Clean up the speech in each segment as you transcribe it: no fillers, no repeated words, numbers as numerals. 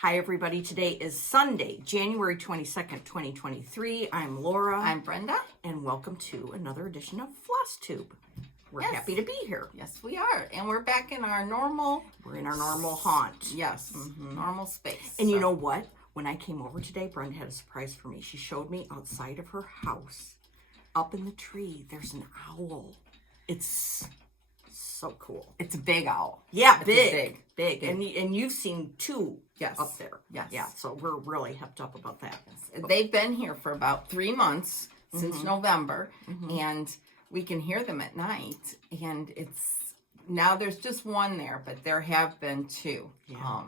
Hi, everybody. Today is Sunday, January 22nd, 2023. I'm Laura. I'm Brenda. And welcome to another edition of Floss Tube. We're happy to be here. Yes, we are. And we're back in our normal... We're in our normal haunt. Yes, normal space. And you know what? When I came over today, Brenda had a surprise for me. She showed me outside of her house, up in the tree, there's an owl. It's so cool. It's a big owl. Yeah, It's big. And you've seen two up there. Yes. Yeah, so we're really hepped up about that. They've been here for about 3 months, since November, and we can hear them at night. And now there's just one there, but there have been two. Yeah.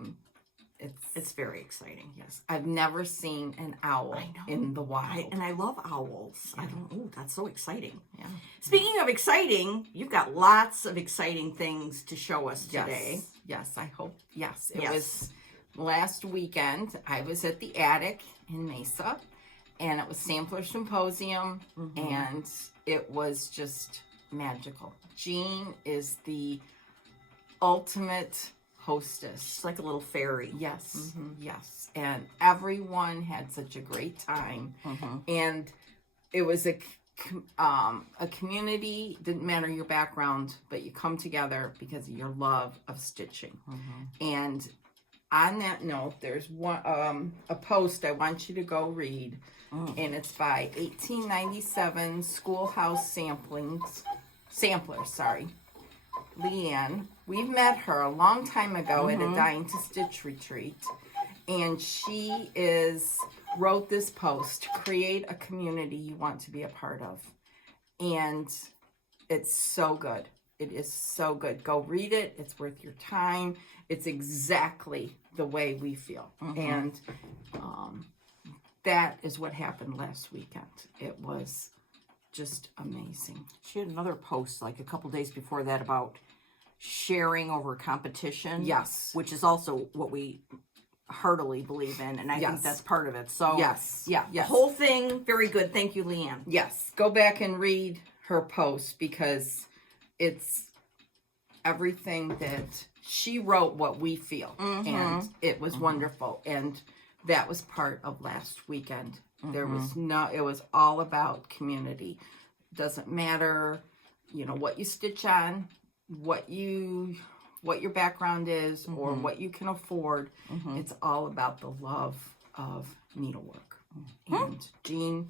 It's very exciting. Yes. I've never seen an owl in the wild. And I love owls. Yeah. That's so exciting. Yeah. Speaking of exciting, you've got lots of exciting things to show us today. Yes, I hope. Yes, it was last weekend. I was at the attic in Mesa, and it was Sampler Symposium, and it was just magical. Jean is the ultimate hostess. She's like a little fairy. Yes, yes. And everyone had such a great time. And it was a community, didn't matter your background, but you come together because of your love of stitching. And on that note, there's one a post I want you to go read. And it's by 1897 Schoolhouse Samplers, Leanne. We've met her a long time ago at a Dying to Stitch retreat, and she wrote this post: create a community you want to be a part of. And it's so good. It is so good. Go read it. It's worth your time. It's exactly the way we feel. And that is what happened last weekend. It was just amazing. She had another post like a couple days before that about sharing over competition. Yes. Which is also what we heartily believe in, and I think that's part of it. So the whole thing, very good. Thank you, Leanne. Yes. Go back and read her post because it's everything that she wrote, what we feel. And it was wonderful. And that was part of last weekend. There was it was all about community. Doesn't matter, what you stitch on, what your background is, or what you can afford. It's all about the love of needlework. And Jean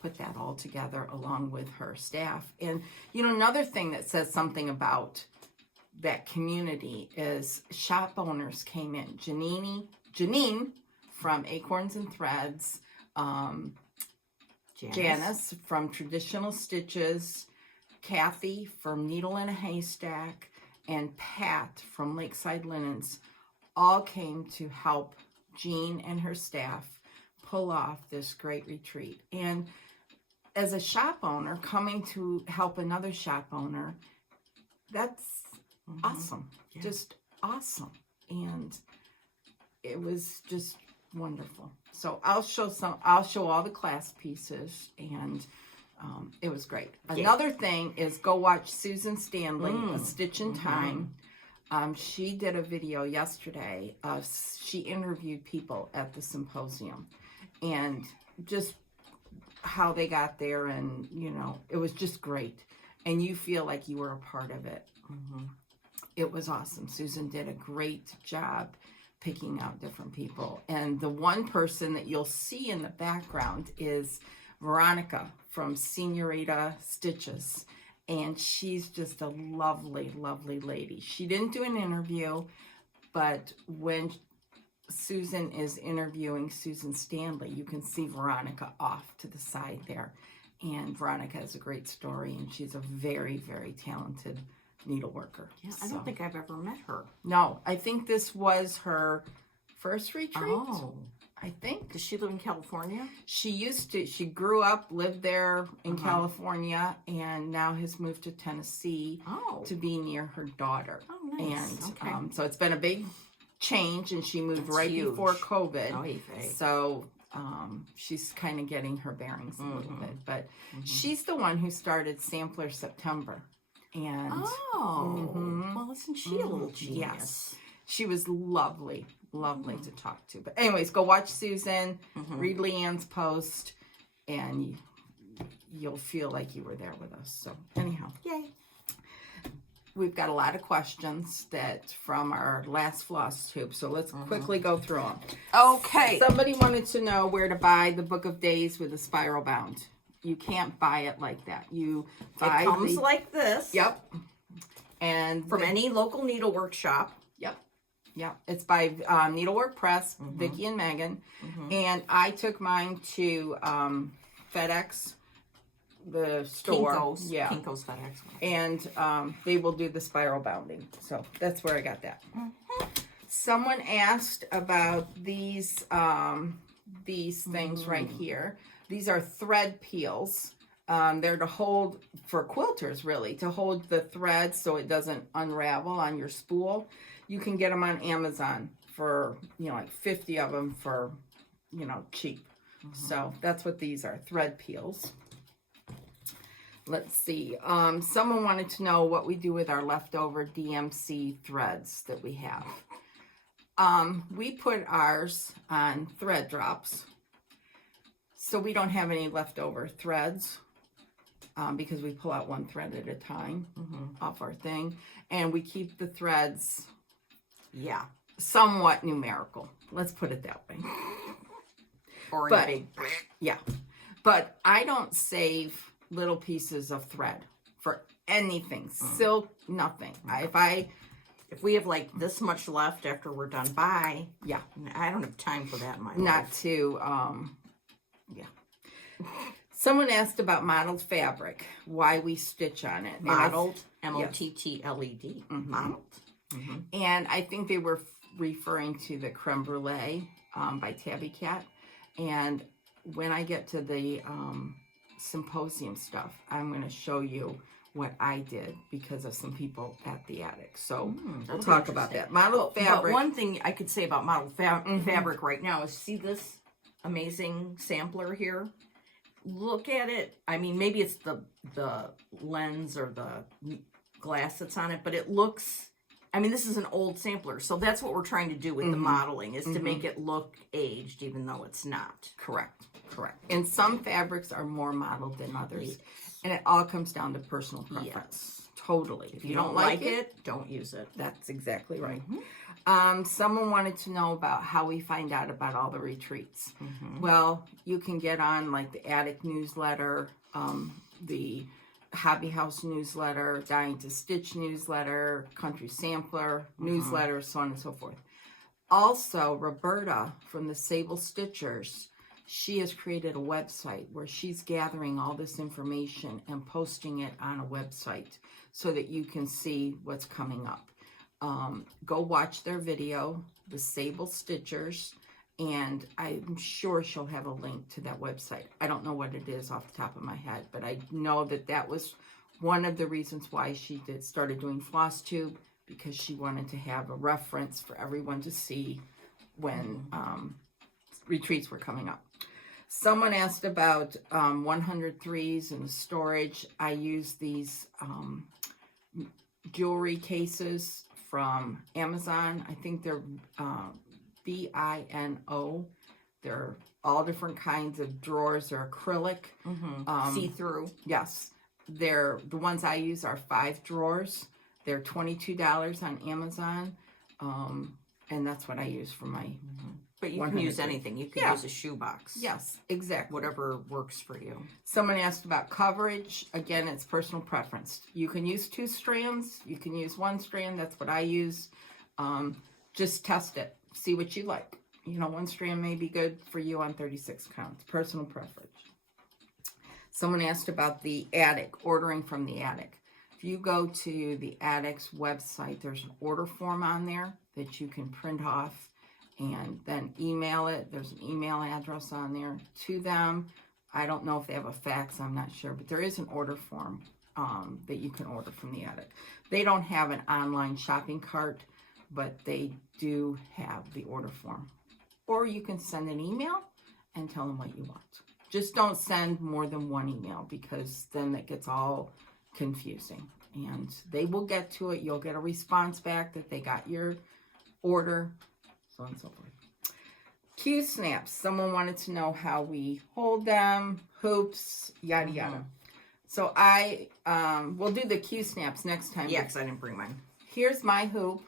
put that all together along with her staff. And another thing that says something about that community is shop owners came in. Janine from Acorns and Threads, Janice from Traditional Stitches, Kathy from Needle in a Haystack, and Pat from Lakeside Linens all came to help Jean and her staff pull off this great retreat. And as a shop owner coming to help another shop owner, that's awesome. Just awesome. And it was just wonderful. So I'll show all the class pieces, and it was great. Another thing is go watch Susan Stanley, A Stitch in Time. She did a video yesterday. She interviewed people at the symposium, and just how they got there, and it was just great. And you feel like you were a part of it. It was awesome. Susan did a great job picking out different people. And the one person that you'll see in the background is Veronica from Senorita Stitches. And she's just a lovely, lovely lady. She didn't do an interview, but when Susan is interviewing Susan Stanley, you can see Veronica off to the side there. And Veronica has a great story, and she's a very, very talented needleworker. Yeah, I don't think I've ever met her. No, I think this was her first retreat. Oh. I think. Does she live in California? She grew up, lived there in California, and now has moved to Tennessee to be near her daughter. Oh, nice. And so it's been a big change, and she moved before COVID. Oh, so she's kind of getting her bearings a little bit. But she's the one who started Sampler September. And well, isn't she a little genius? Yes. She was lovely, lovely to talk to. But anyways, go watch Susan, read Leanne's post, and you'll feel like you were there with us. So anyhow, Yay. We've got a lot of questions from our last floss tube. So let's quickly go through them. Okay. Somebody wanted to know where to buy the Book of Days with a spiral bound. You can't buy it like that. It comes like this. Yep. And from any local needlework shop. Yep. It's by Needlework Press, Vicki and Megan. And I took mine to FedEx, the store. Kinko's FedEx. And they will do the spiral bounding. So that's where I got that. Someone asked about these things right here. These are thread peels. They're to hold, for quilters really, to hold the thread so it doesn't unravel on your spool. You can get them on Amazon for, like 50 of them for, cheap. So that's what these are, thread peels. Let's see. Someone wanted to know what we do with our leftover DMC threads that we have. We put ours on thread drops, so we don't have any leftover threads because we pull out one thread at a time off our thing, and we keep the threads somewhat numerical. Let's put it that way. But I don't save little pieces of thread for anything. Silk, nothing. If we have like this much left after we're done, I don't have time for that in my life. Someone asked about mottled fabric, why we stitch on it. Mottled, M-O-T-T-L-E-D. Mottled. And I think they were referring to the creme brulee by Tabby Cat. And when I get to the symposium stuff, I'm going to show you what I did because of some people at the attic. So we'll talk about that. Mottled fabric. But one thing I could say about mottled fabric right now is, see this amazing sampler here? Look at it. I mean, maybe it's the lens or the glass that's on it, but it looks, I mean, this is an old sampler. So that's what we're trying to do with the modeling, is to make it look aged, even though it's not. Correct. And some fabrics are more mottled than others. And it all comes down to personal preference. Totally. If you don't like it, don't use it. That's exactly right. Someone wanted to know about how we find out about all the retreats. Well, you can get on like the Attic newsletter, the Hobby House newsletter, Dying to Stitch newsletter, Country Sampler newsletter, so on and so forth. Also, Roberta from the Sable Stitchers, she has created a website where she's gathering all this information and posting it on a website so that you can see what's coming up. Go watch their video, the Sable Stitchers, and I'm sure she'll have a link to that website. I don't know what it is off the top of my head, but I know that was one of the reasons why she started doing Floss Tube, because she wanted to have a reference for everyone to see when retreats were coming up. Someone asked about 103s and the storage. I use these jewelry cases from Amazon. I think they're Vino. They're all different kinds of drawers. They're acrylic. See-through. Yes. The ones I use are 5 drawers. They're $22 on Amazon. And that's what I use for my... But you can use anything. You can use a shoebox. Yes, exactly. Whatever works for you. Someone asked about coverage. Again, it's personal preference. You can use 2 strands. You can use 1 strand. That's what I use. Just test it. See what you like. 1 strand may be good for you on 36 counts. Personal preference. Someone asked about the attic, ordering from the attic. If you go to the attic's website, there's an order form on there that you can print off and then email it. There's an email address on there to them. I don't know if they have a fax, I'm not sure, but there is an order form that you can order from the attic. They don't have an online shopping cart, but they do have the order form. Or you can send an email and tell them what you want. Just don't send more than 1 email, because then it gets all confusing. And they will get to it. You'll get a response back that they got your order. so on and so forth. Q snaps. Someone wanted to know how we hold them, hoops, yada yada. So I will do the Q snaps next time. Yeah, because I didn't bring mine. Here's my hoop,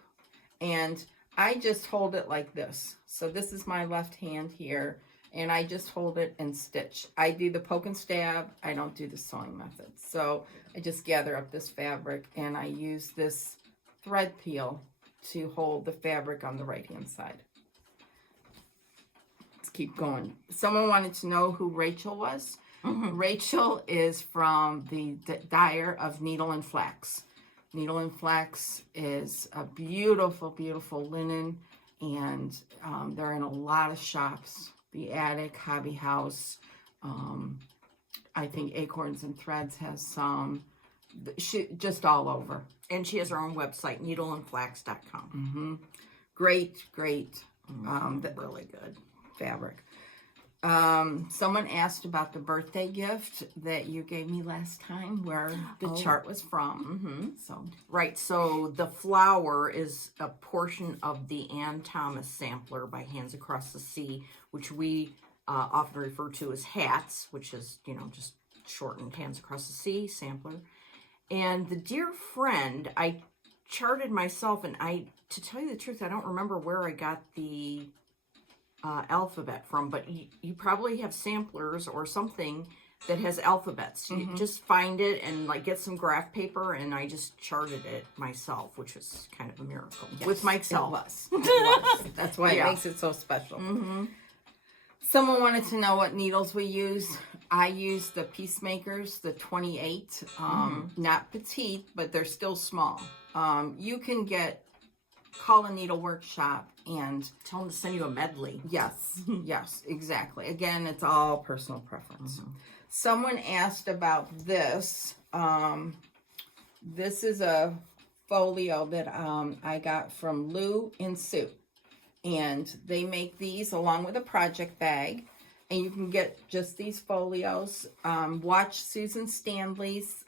and I just hold it like this. So this is my left hand here, and I just hold it and stitch. I do the poke and stab. I don't do the sewing method. So I just gather up this fabric, and I use this thread peel to hold the fabric on the right-hand side. Let's keep going. Someone wanted to know who Rachel was. Rachel is from the dyer of Needle and Flax. Needle and Flax is a beautiful, beautiful linen, and they're in a lot of shops. The Attic, Hobby House, I think Acorns and Threads has some, just all over. And she has her own website, needleandflax.com. Great, Really good fabric. Someone asked about the birthday gift that you gave me last time, where the chart was from. Right, so the flower is a portion of the Ann Thomas sampler by Hands Across the Sea, which we often refer to as HATS, which is, just shortened Hands Across the Sea sampler. And the dear friend, I charted myself, and to tell you the truth, I don't remember where I got the alphabet from, but you probably have samplers or something that has alphabets. You just find it and get some graph paper, and I just charted it myself, which was kind of a miracle. Yes, with myself. It was. That's why it makes it so special. Someone wanted to know what needles we use. I use the Peacemakers, the 28, not petite, but they're still small. You can call a needle workshop and Tell them to send you a medley. yes, exactly. Again, it's all personal preference. Someone asked about this. This is a folio that I got from Lou and Sue. And they make these along with a project bag. And you can get just these folios. Watch Susan Stanley's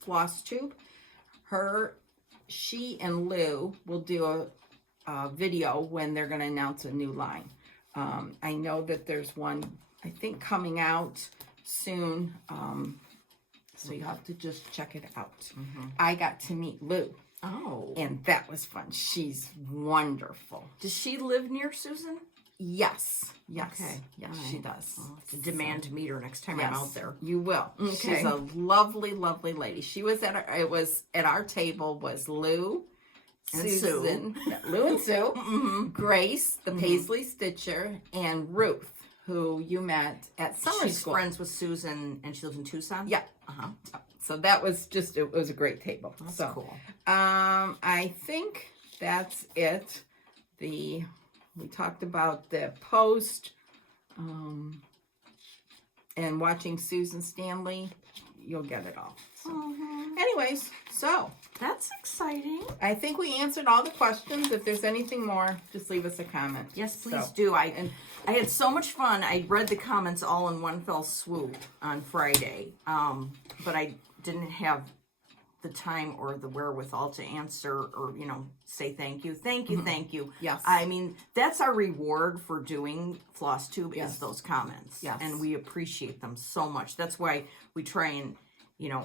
floss tube. She and Lou will do a video when they're going to announce a new line. I know that there's one, I think, coming out soon. So you have to just check it out. I got to meet Lou. Oh. And that was fun. She's wonderful. Does she live near Susan? Yes. Okay. Yes, she does. I'll have to demand to meet her next time I'm out there. You will. Okay. She's a lovely, lovely lady. She was at our table was Lou, And Susan, Lou and Sue, Grace, the Paisley Stitcher, and Ruth, who you met at summer She's school. friends with Susan, and she lives in Tucson? Yeah. So that was it was a great table. That's so cool. I think that's it. We talked about the post and watching Susan Stanley. You'll get it all. So. Anyways, so That's exciting. I think we answered all the questions. If there's anything more, just leave us a comment. Yes, please So, do. I had so much fun. I read the comments all in one fell swoop on Friday, but I didn't have the time or the wherewithal to answer or, say thank you. Thank you. Yes. I mean, that's our reward for doing Floss Tube Yes. is those comments. Yes. And we appreciate them so much. That's why we try and,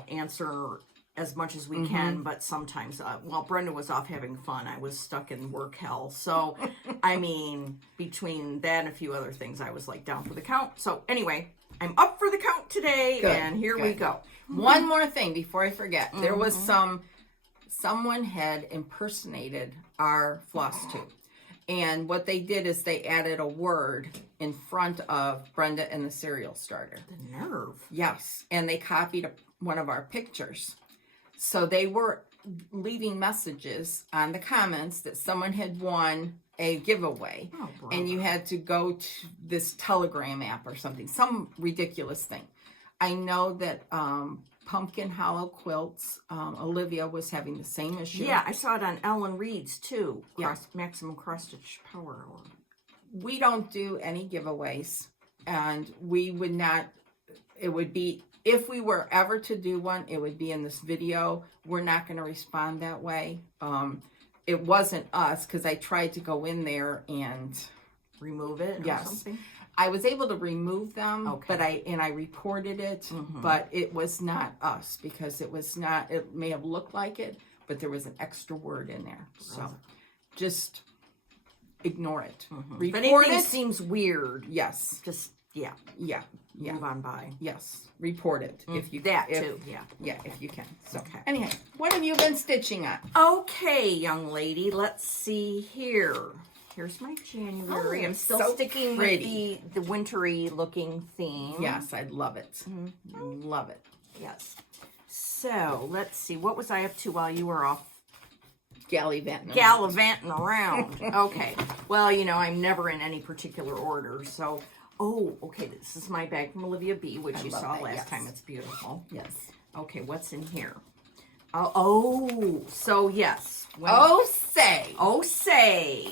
answer as much as we can, but sometimes, while Brenda was off having fun, I was stuck in work hell. So, I mean, between that and a few other things, I was down for the count. So anyway, I'm up for the count today, Good, and here we good. go. One more thing before I forget. There was someone had impersonated our floss tube. And what they did is they added a word in front of Brenda and the cereal starter. The nerve. Yes. And they copied one of our pictures. So they were leaving messages on the comments that someone had won a giveaway. Oh, And you had to go to this Telegram app or something. Some ridiculous thing. I know that Pumpkin Hollow Quilts, Olivia was having the same issue. Yeah, I saw it on Ellen Reed's too. Yeah. Maximum Cross Stitch Power Hour. We don't do any giveaways, and we would not, it would be, if we were ever to do one, it would be in this video. We're not going to respond that way. it wasn't us because I tried to go in there and remove it or Yes. something? I was able to remove them, Okay. but I reported it, but it was not us because it was not, it may have looked like it, but there was an extra word in there. So just ignore it. If Report anything it. seems weird, Yes. just, yeah, Yeah. Yeah. move on by. Yes. Report it if you That if, too, yeah. Yeah, if you can. So Okay. anyhow, what have you been stitching on? Okay, young lady, let's see here. Here's my January. Oh, I'm still so sticking pretty. with the wintry looking theme. Yes, I love it. Love it. Yes. So let's see. What was I up to while you were off Gallivanting. gallivanting around? Okay. Well, you know, I'm never in any particular order. So, oh, okay. This is my bag from Olivia B, which you love saw that, last yes. time. It's beautiful. Yes. Okay, what's in here? So yes. Say.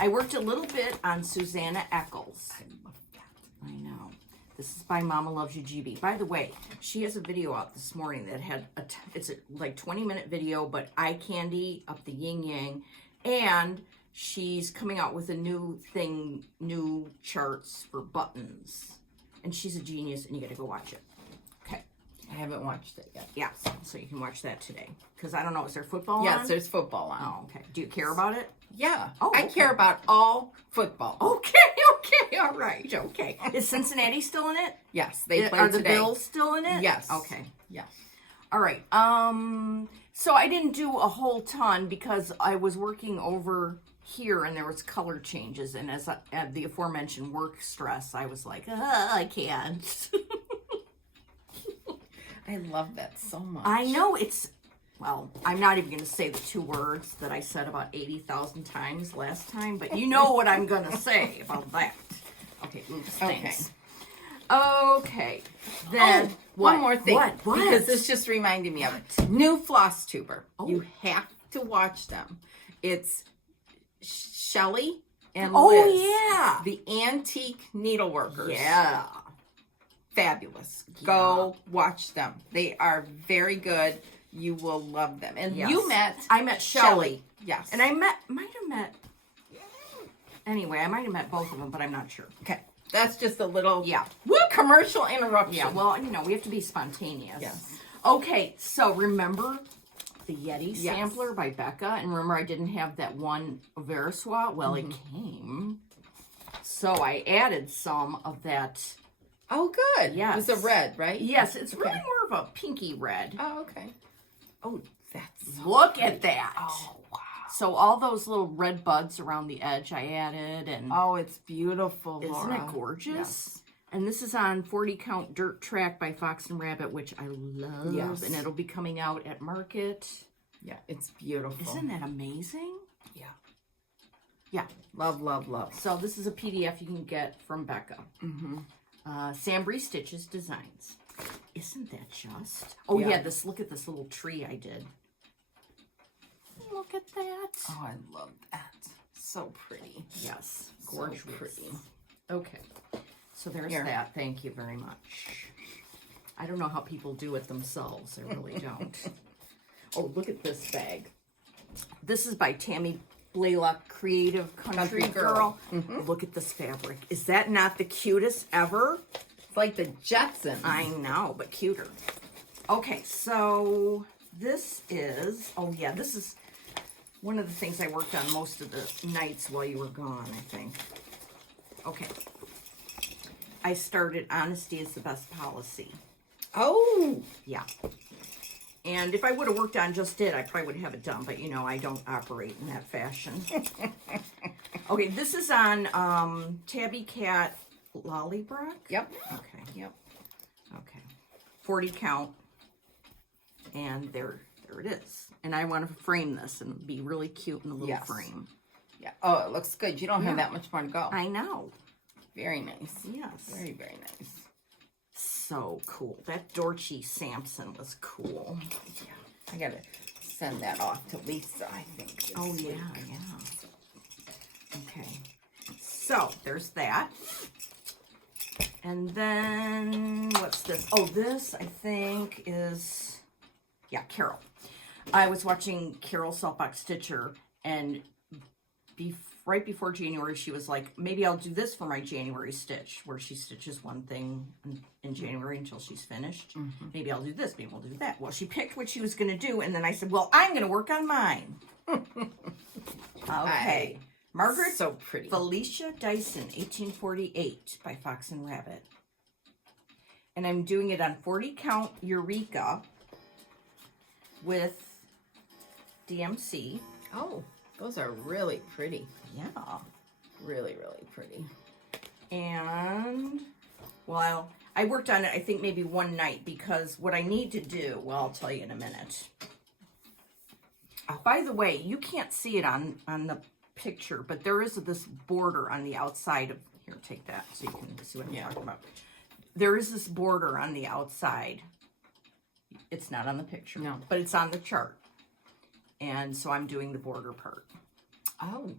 I worked a little bit on Susanna Eccles. I love that. I know. This is by Mama Loves You GB. By the way, she has a video out this morning that had it's a like 20-minute video, but eye candy up the yin yang, and she's coming out with a new thing, new charts for buttons, and she's a genius, and you got to go watch it. Okay. I haven't watched it yet. Yeah, so you can watch that today. Because I don't know, is there football on? Yes, there's football on. Oh, okay. Do you care about it? Yeah. Oh, I okay. care about all football. Okay, all right, okay. Is Cincinnati still in it? Yes, they play Are the today. Bills still in it? Yes. Okay. Yes. All right. So I didn't do a whole ton because I was working over here and there was color changes, and as the aforementioned work stress, I was like, I can't. I love that so much. I know well, I'm not even going to say the two words that I said about 80,000 times last time, but you know what I'm going to say about that. Okay, oops, thanks. Okay, then one more thing. What? Because this just reminded me of it. New floss tuber. Oh. You have to watch them. It's Shelly and Oh, Liz. yeah. The antique needleworkers. Yeah. Fabulous. Go watch them. They are very good. You will love them. And Yes. you met I met Shelly. Yes. And I might have met both of them, but I'm not sure. Okay. That's just a little Yeah. commercial interruption. Yeah, well, you know, we have to be spontaneous. Yes. Okay, so remember the Yeti Yes. sampler by Becca? And remember I didn't have that one Veriswa? Well, it came. So I added some of that. Oh, good. Yes. It's a red, right? Yes, it's Okay. really more of a pinky red. Oh, okay. Oh, that's so Look at that. Oh, wow. So all those little red buds around the edge I added, and Oh, it's beautiful, isn't Laura. it gorgeous? Yes. And this is on 40 Count Dirt Track by Fox and Rabbit, which I love. Yes. And it'll be coming out at Market. Yeah, it's beautiful. Isn't that amazing? Yeah. Yeah. Love, love, love. So this is a PDF you can get from Becca. Mm-hmm. Sam Bree Stitches Designs. Isn't that just? Oh Yeah. yeah, look at this little tree I did. Look at that. Oh, I love that. So pretty. Yes. So Gorgeous. pretty. Okay. So there's Here. that. Thank you very much. I don't know how people do it themselves. I really don't. Oh, look at this bag. This is by Tammy Blaylock, Creative Country Girl. Look at this fabric. Is that not the cutest ever? It's like the Jetsons. I know, but cuter. Okay, so this is, this is one of the things I worked on most of the nights while you were gone, I think. Okay. I started Honesty is the Best Policy. Oh. Yeah. And if I would have worked on just it, I probably would have it done. But, you know, I don't operate in that fashion. Okay, this is on Tabby Cat Lollybrock. Yep. Okay. Yep. Okay. 40 count. And there it is. And I want to frame this and be really cute in a little Yes. frame. Yeah. Oh, it looks good. You don't have Yeah. that much more to go. I know. Very nice. Yes. Very, very nice. So cool. That Dorothy Sampson was cool. Yeah. I gotta send that off to Lisa, I think. this Oh, week. yeah. Okay. So, there's that. And then, what's this? Oh, this, I think, is, Carol. I was watching Carol Saltbox Stitcher, and right before January, she was like, maybe I'll do this for my January stitch, where she stitches one thing in January until she's finished. Maybe I'll do this, maybe we'll do that. Well, she picked what she was going to do, and then I said, well, I'm going to work on mine. Okay. Margaret So pretty. Felicia Dyson, 1848, by Fox and Rabbit. And I'm doing it on 40 count Eureka with DMC. Oh, those are really pretty. Yeah. Really, really pretty. And, well, I worked on it, I think, maybe one night, because what I need to do, well, I'll tell you in a minute. Oh, by the way, you can't see it on the picture, but there is this border on the outside of, here, take that so you can see what I'm talking about. There is this border on the outside. It's not on the picture. No. But it's on the chart. And so I'm doing the border part. Oh.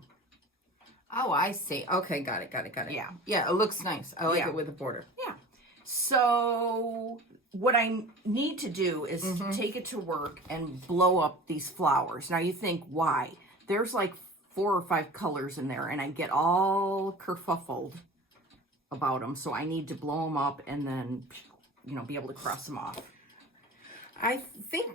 Oh, I see. Okay, got it. Yeah. Yeah, it looks nice. I like Yeah. it with a border. Yeah. So what I need to do is take it to work and blow up these flowers. Now you think, why? There's like 4 or 5 colors in there, and I get all kerfuffled about them. So I need to blow them up and then, be able to cross them off. I think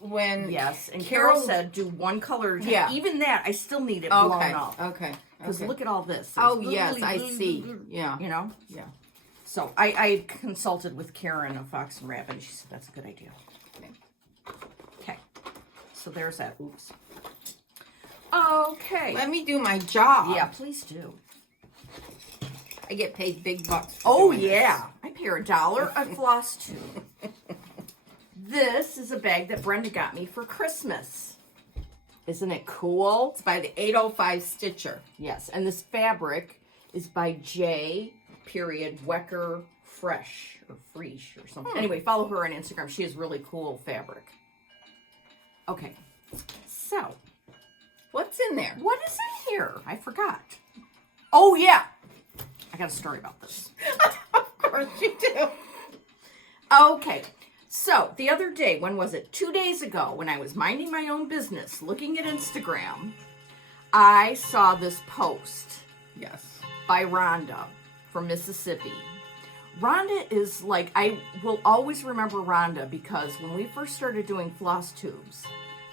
when Yes, and Carol said do one color. Yeah. Even that, I still need it blown up. Okay. Because look at all this. Oh, It's yes, really, I really, see. really, Yeah. Yeah. So I consulted with Karen of Fox and Rabbit, and she said that's a good idea. Okay. So there's that. Oops. Okay. Let me do my job. Yeah, please do. I get paid big bucks. Oh, yeah. I pay her $1 a floss tube. This is a bag that Brenda got me for Christmas. Isn't it cool? It's by the 805 Stitcher. Yes, and this fabric is by J. Wecker Fresh or Fresh or something. Anyway, follow her on Instagram. She has really cool fabric. Okay, so What's in there? what is in here? I forgot. Oh yeah, I got a story about this. Of course you do. Okay, so the other day, when was it? 2 days ago, when I was minding my own business, looking at Instagram, I saw this post Yes. by Rhonda from Mississippi. Rhonda is like, I will always remember Rhonda because when we first started doing floss tubes,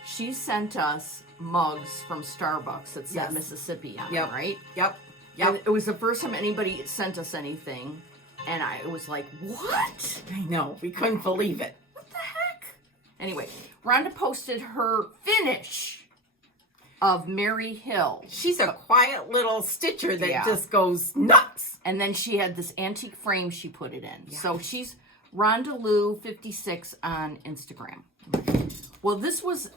she sent us mugs from Starbucks that said Yes. Mississippi on Yep. them, right? Yep. And it was the first time anybody sent us anything, and I was like, what? I know. We couldn't believe it. What the heck? Anyway, Rhonda posted her finish of Mary Hill. She's a quiet little stitcher that Yeah. just goes nuts. And then she had this antique frame she put it in. So she's Rhonda Lou 56 on Instagram. Well, this was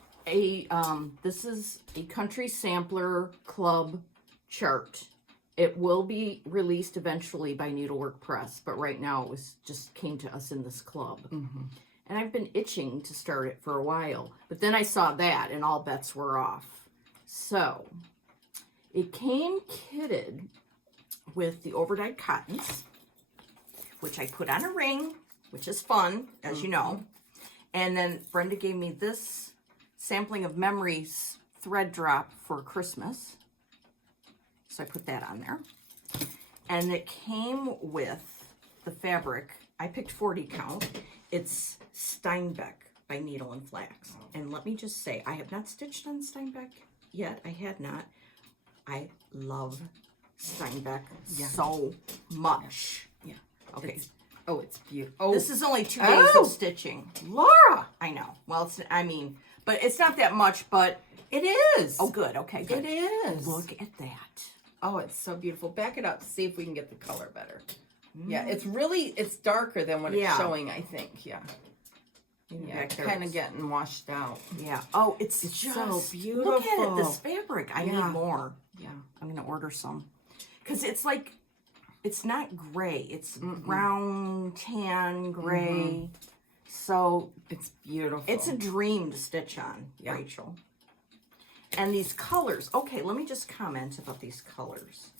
this is a Country Sampler Club chart. It will be released eventually by Needlework Press, but right now it was just came to us in this club. And I've been itching to start it for a while, but then I saw that and all bets were off. So it came kitted with the overdyed cottons, which I put on a ring, which is fun, as you know. And then Brenda gave me this sampling of Memories thread drop for Christmas. So I put that on there. And it came with the fabric. I picked 40 count. It's Steinbeck by Needle and Flax. And let me just say, I have not stitched on Steinbeck yet. I had not. I love Steinbeck so much. Yeah. Okay. It's beautiful. Oh, This is only 2 days of stitching. Laura. I know. Well, but it's not that much, but It is. oh, good. Okay, good. It is. Look at that. Oh, it's so beautiful. Back it up to see if we can get the color better. Yeah, it's darker than what it's showing, I think. Yeah. Yeah, Back there kind of it's- getting washed out. Yeah. Oh, it's It's just so Look at beautiful. it. This fabric. I Yeah. need more. Yeah. I'm gonna order some because it's like it's not gray. It's brown, tan, gray. So It's beautiful. it's a dream to stitch on, Yeah. Rachel. And these colors. Okay, let me just comment about these colors.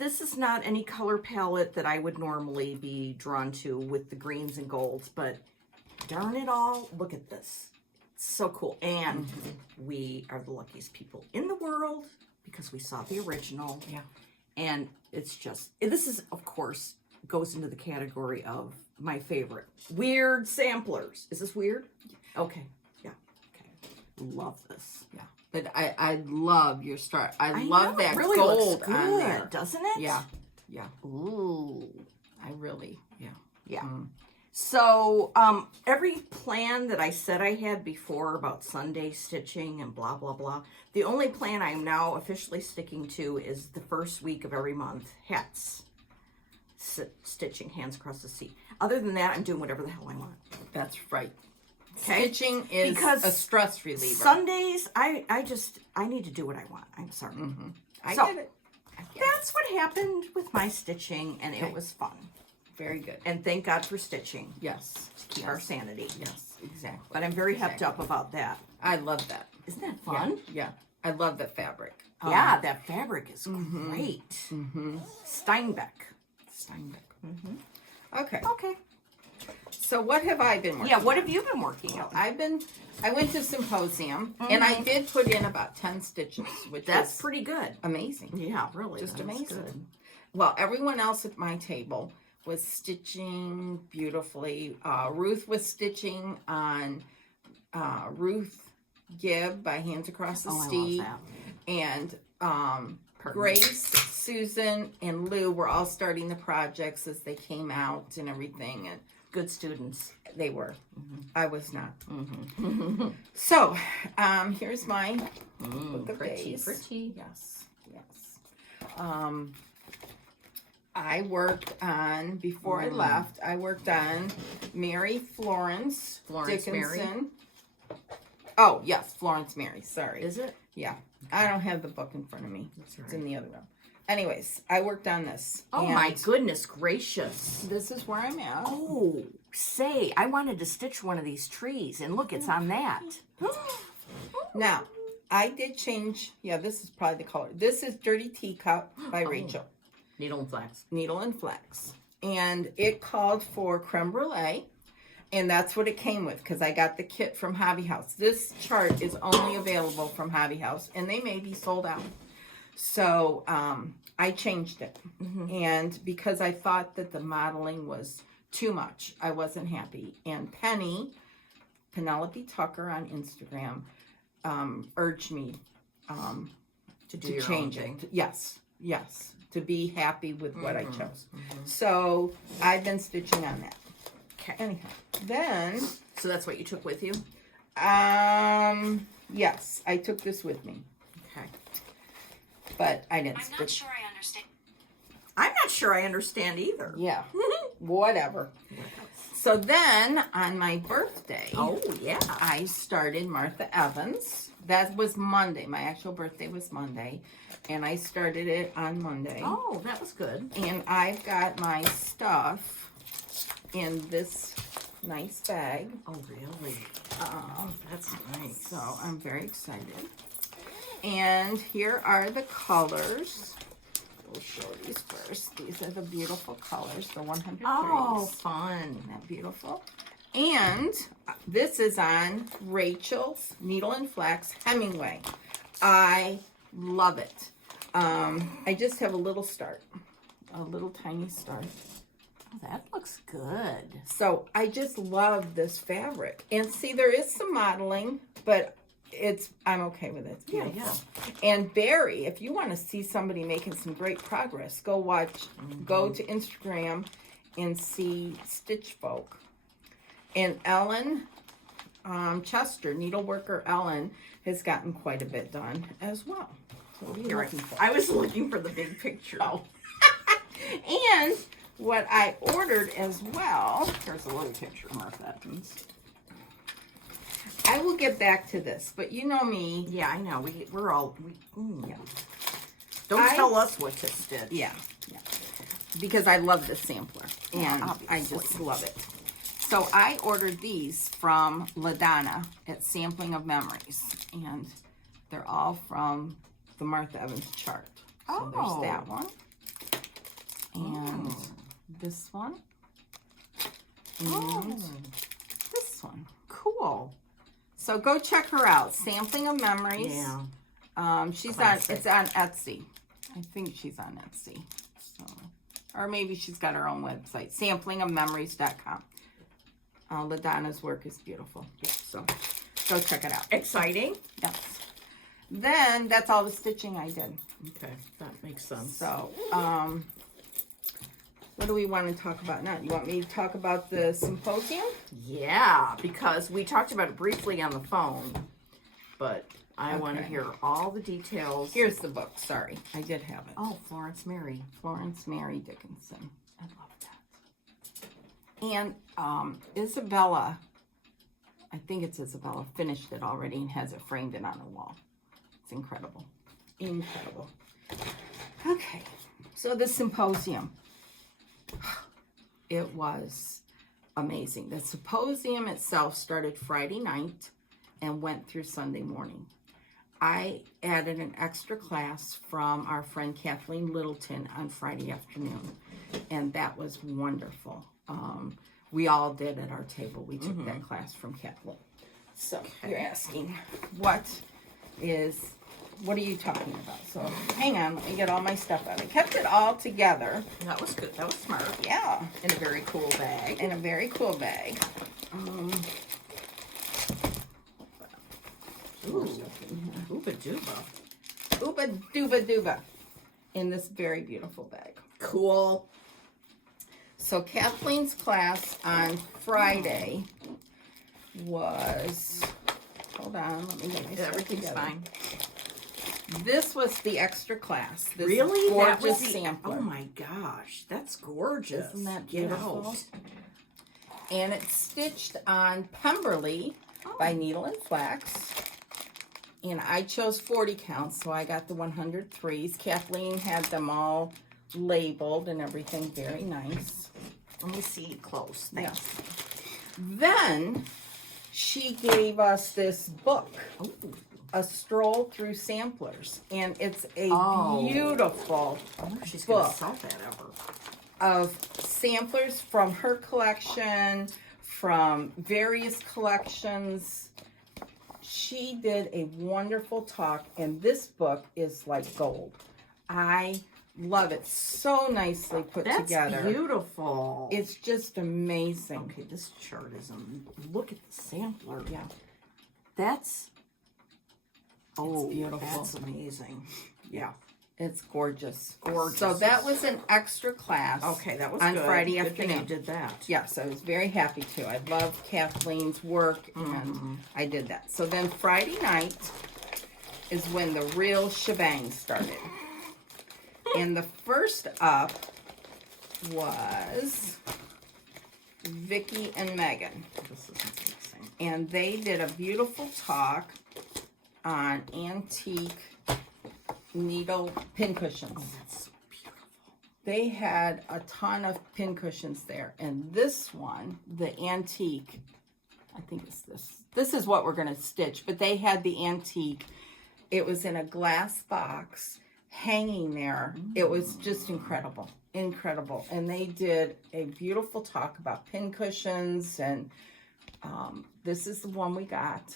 This is not any color palette that I would normally be drawn to with the greens and golds, but darn it all, look at this. So cool. And we are the luckiest people in the world because we saw the original. Yeah. And it's just, this is, of course, goes into the category of my favorite. Weird samplers. Is this weird? Okay. Yeah. Okay. Love this. Yeah. But I love your start. I love know, that it really gold looks good, on there. doesn't it? Yeah. Yeah. Ooh. I really, yeah. Yeah. Mm. So, every plan that I said I had before about Sunday stitching and blah, blah, blah, the only plan I'm now officially sticking to is the first week of every month, hats, stitching hands across the sea. Other than that, I'm doing whatever the hell I want. That's right. Okay? Stitching is Because a stress reliever. Sundays, I need to do what I want. I'm sorry. I So, get it. That's what happened with my stitching, and it was fun. Very good. And thank God for stitching Yes. to keep our sanity. Yes, exactly. But I'm very hepped up about that. I love that. Isn't that fun? Yeah. I love the fabric. Yeah, that fabric is great. Steinbeck. Okay. Okay. So what have I been working Yeah, what on? have you been working on? I went to symposium and I did put in about 10 stitches, which That's is pretty good. amazing. Yeah, really. Just that's amazing. good. Well, everyone else at my table was stitching beautifully. Ruth was stitching on Ruth Gibb by Hands Across the Oh, Sea. I love And Pardon Grace, Susan, and Lou were all starting the projects as they came out and everything. And Good students. they were. I was not. So, here's my book of Pretty, days. pretty. Yes, yes. I worked on, before I left, I worked on Mary Florence, Florence Mary? Dickinson. Oh, yes, Florence Mary, sorry. Is it? Yeah, I don't have the book in front of me. That's It's all in the other room. Anyways, I worked on this. Oh and my goodness gracious. This is where I'm at. Oh, say, I wanted to stitch one of these trees, and look, it's on that. Now, I did change, yeah, this is probably the color. This is Dirty Teacup by Rachel. Needle and flax. Needle and Flex. And it called for creme brulee. And that's what it came with because I got the kit from Hobby House. This chart is only available from Hobby House and they may be sold out. So I changed it. And because I thought that the modeling was too much, I wasn't happy. And Penelope Tucker on Instagram, urged me To do to your change own it. thing. Yes, yes. To be happy with what I chose. So I've been stitching on that. Okay. Anyhow, then, So that's what you took with you? yes, I took this with me, Okay. but I didn't I'm not stitch. sure I understand. I'm not sure I understand either. Yeah, whatever. So then, on my birthday, Oh, yeah. I started Martha Evans. That was Monday. My actual birthday was Monday, and I started it on Monday. Oh, that was good. And I've got my stuff in this nice bag. Oh, really? Oh, that's nice. So I'm very excited. And here are the colors. We'll show these first. These are the beautiful colors, the 100 Oh, threes. fun. Isn't that beautiful? And this is on Rachel's Needle and Flax Hemingway. I love it. I just have a little start, a little tiny start. Oh, that looks good. So I just love this fabric. And see, there is some modeling, but I'm okay with it. It's Yeah, beautiful. And Barry, if you want to see somebody making some great progress, go go to Instagram and see Stitch Folk. And Ellen Chester, needleworker Ellen, has gotten quite a bit done as well. So what are you You're looking right. for? I was looking for the big picture. Oh. And what I ordered as well, Here's a little picture of Martha Evans. I will get back to this, but you know me. Yeah, I know. We're all... yeah. Don't tell us what to stitch. Yeah. Because I love this sampler. Yeah, And I obviously. just love it. So I ordered these from LaDonna at Sampling of Memories. And they're all from the Martha Evans chart. So Oh. there's that one. And this one. And Oh, this one. cool. So go check her out. Sampling of Memories. Yeah. She's Classic. it's on Etsy. I think she's on Etsy. So, or maybe she's got her own website, samplingofmemories.com. LaDonna's work is beautiful. Yeah, so go check it out. Exciting. Yes. Then that's all the stitching I did. Okay, that makes sense. So, what do we want to talk about now? You want me to talk about the symposium? Yeah, because we talked about it briefly on the phone, but I want to Okay. hear all the details. Here's the book. Sorry, I did have it. Oh, Florence Mary. Florence Mary Dickinson. I love that. And Isabella, I think it's Isabella, finished it already and has it framed it on her wall. It's incredible. Incredible. Okay, so the symposium. It was amazing. The symposium itself started Friday night and went through Sunday morning. I added an extra class from our friend Kathleen Littleton on Friday afternoon, and that was wonderful. We all did at our table. We took that class from Kathleen. So you're asking, what are you talking about? So hang on, let me get all my stuff out. I kept it all together. That was good. That was smart. Yeah, In a very cool bag. in a very cool bag. Ooh, ooba dooba. Ooba dooba dooba in this very beautiful bag. Cool. So Kathleen's class on Friday was, hold on, let me get my stuff Everything's together. fine. This was the extra class. This Really? That gorgeous was the sampler. Oh my gosh, that's gorgeous. Isn't that Get beautiful? out. And it's stitched on Pemberley by Needle and Flax. And I chose 40 counts, so I got the 103s. Kathleen had them all labeled and everything, very nice. Let me see close. Thanks. Then she gave us this book, Ooh. A Stroll Through Samplers. And it's a Oh. beautiful I wonder if she's going to book sell that ever. of samplers from her collection, from various collections. She did a wonderful talk, and this book is like gold. I love it. So nicely put That's together. beautiful. It's just amazing. Okay, this chart is look at the sampler. Yeah, That's beautiful. That's amazing. Yeah. it's gorgeous. Gorgeous. So that was an extra class. Okay, that was on good. Friday Good thing you afternoon. did that. Yes, I was very happy to. I love Kathleen's work, and I did that. So then Friday night is when the real shebang started. And the first up was Vicky and Megan. This is amazing. And they did a beautiful talk on antique needle pincushions. Oh, that's so beautiful. They had a ton of pincushions there. And this one, the antique, I think it's this. This is what we're going to stitch. But they had the antique. It was in a glass box hanging there. It was just incredible. Incredible. And they did a beautiful talk about pincushions. And this is the one we got.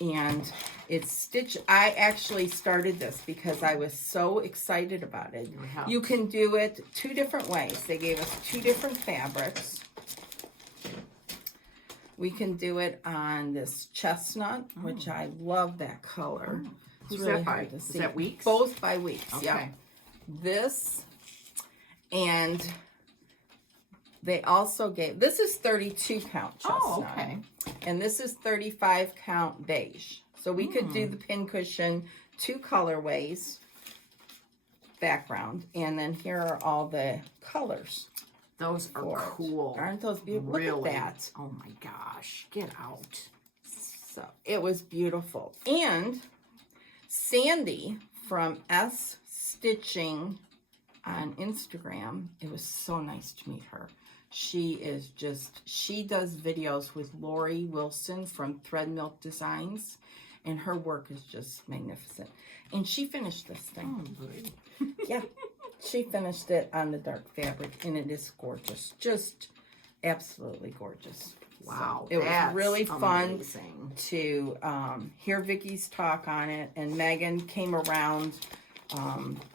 And it's stitched. I actually started this because I was so excited about it. You can do it two different ways. They gave us two different fabrics. We can do it on this chestnut, which I love that color. It's Who's really that by? hard to Is see. that Weeks? Both by Weeks, Okay. yeah. This, and they also gave, this is 32 count chestnut. Oh, okay. And this is 35 count beige. So we could do the pincushion, two colorways, background, and then here are all the colors. Those are for it. cool. Aren't those beautiful? Really? Look at that. Oh my gosh. Get out. So it was beautiful. And Sandy from S Stitching on Instagram, it was so nice to meet her. She is just, she does videos with Lori Wilson from Thread Milk Designs, and her work is just magnificent. And she finished this thing. Oh, good. Yeah, she finished it on the dark fabric, and it is gorgeous. Just absolutely gorgeous. Wow, So it was really fun amazing. to hear Vicky's talk on it, and Megan came around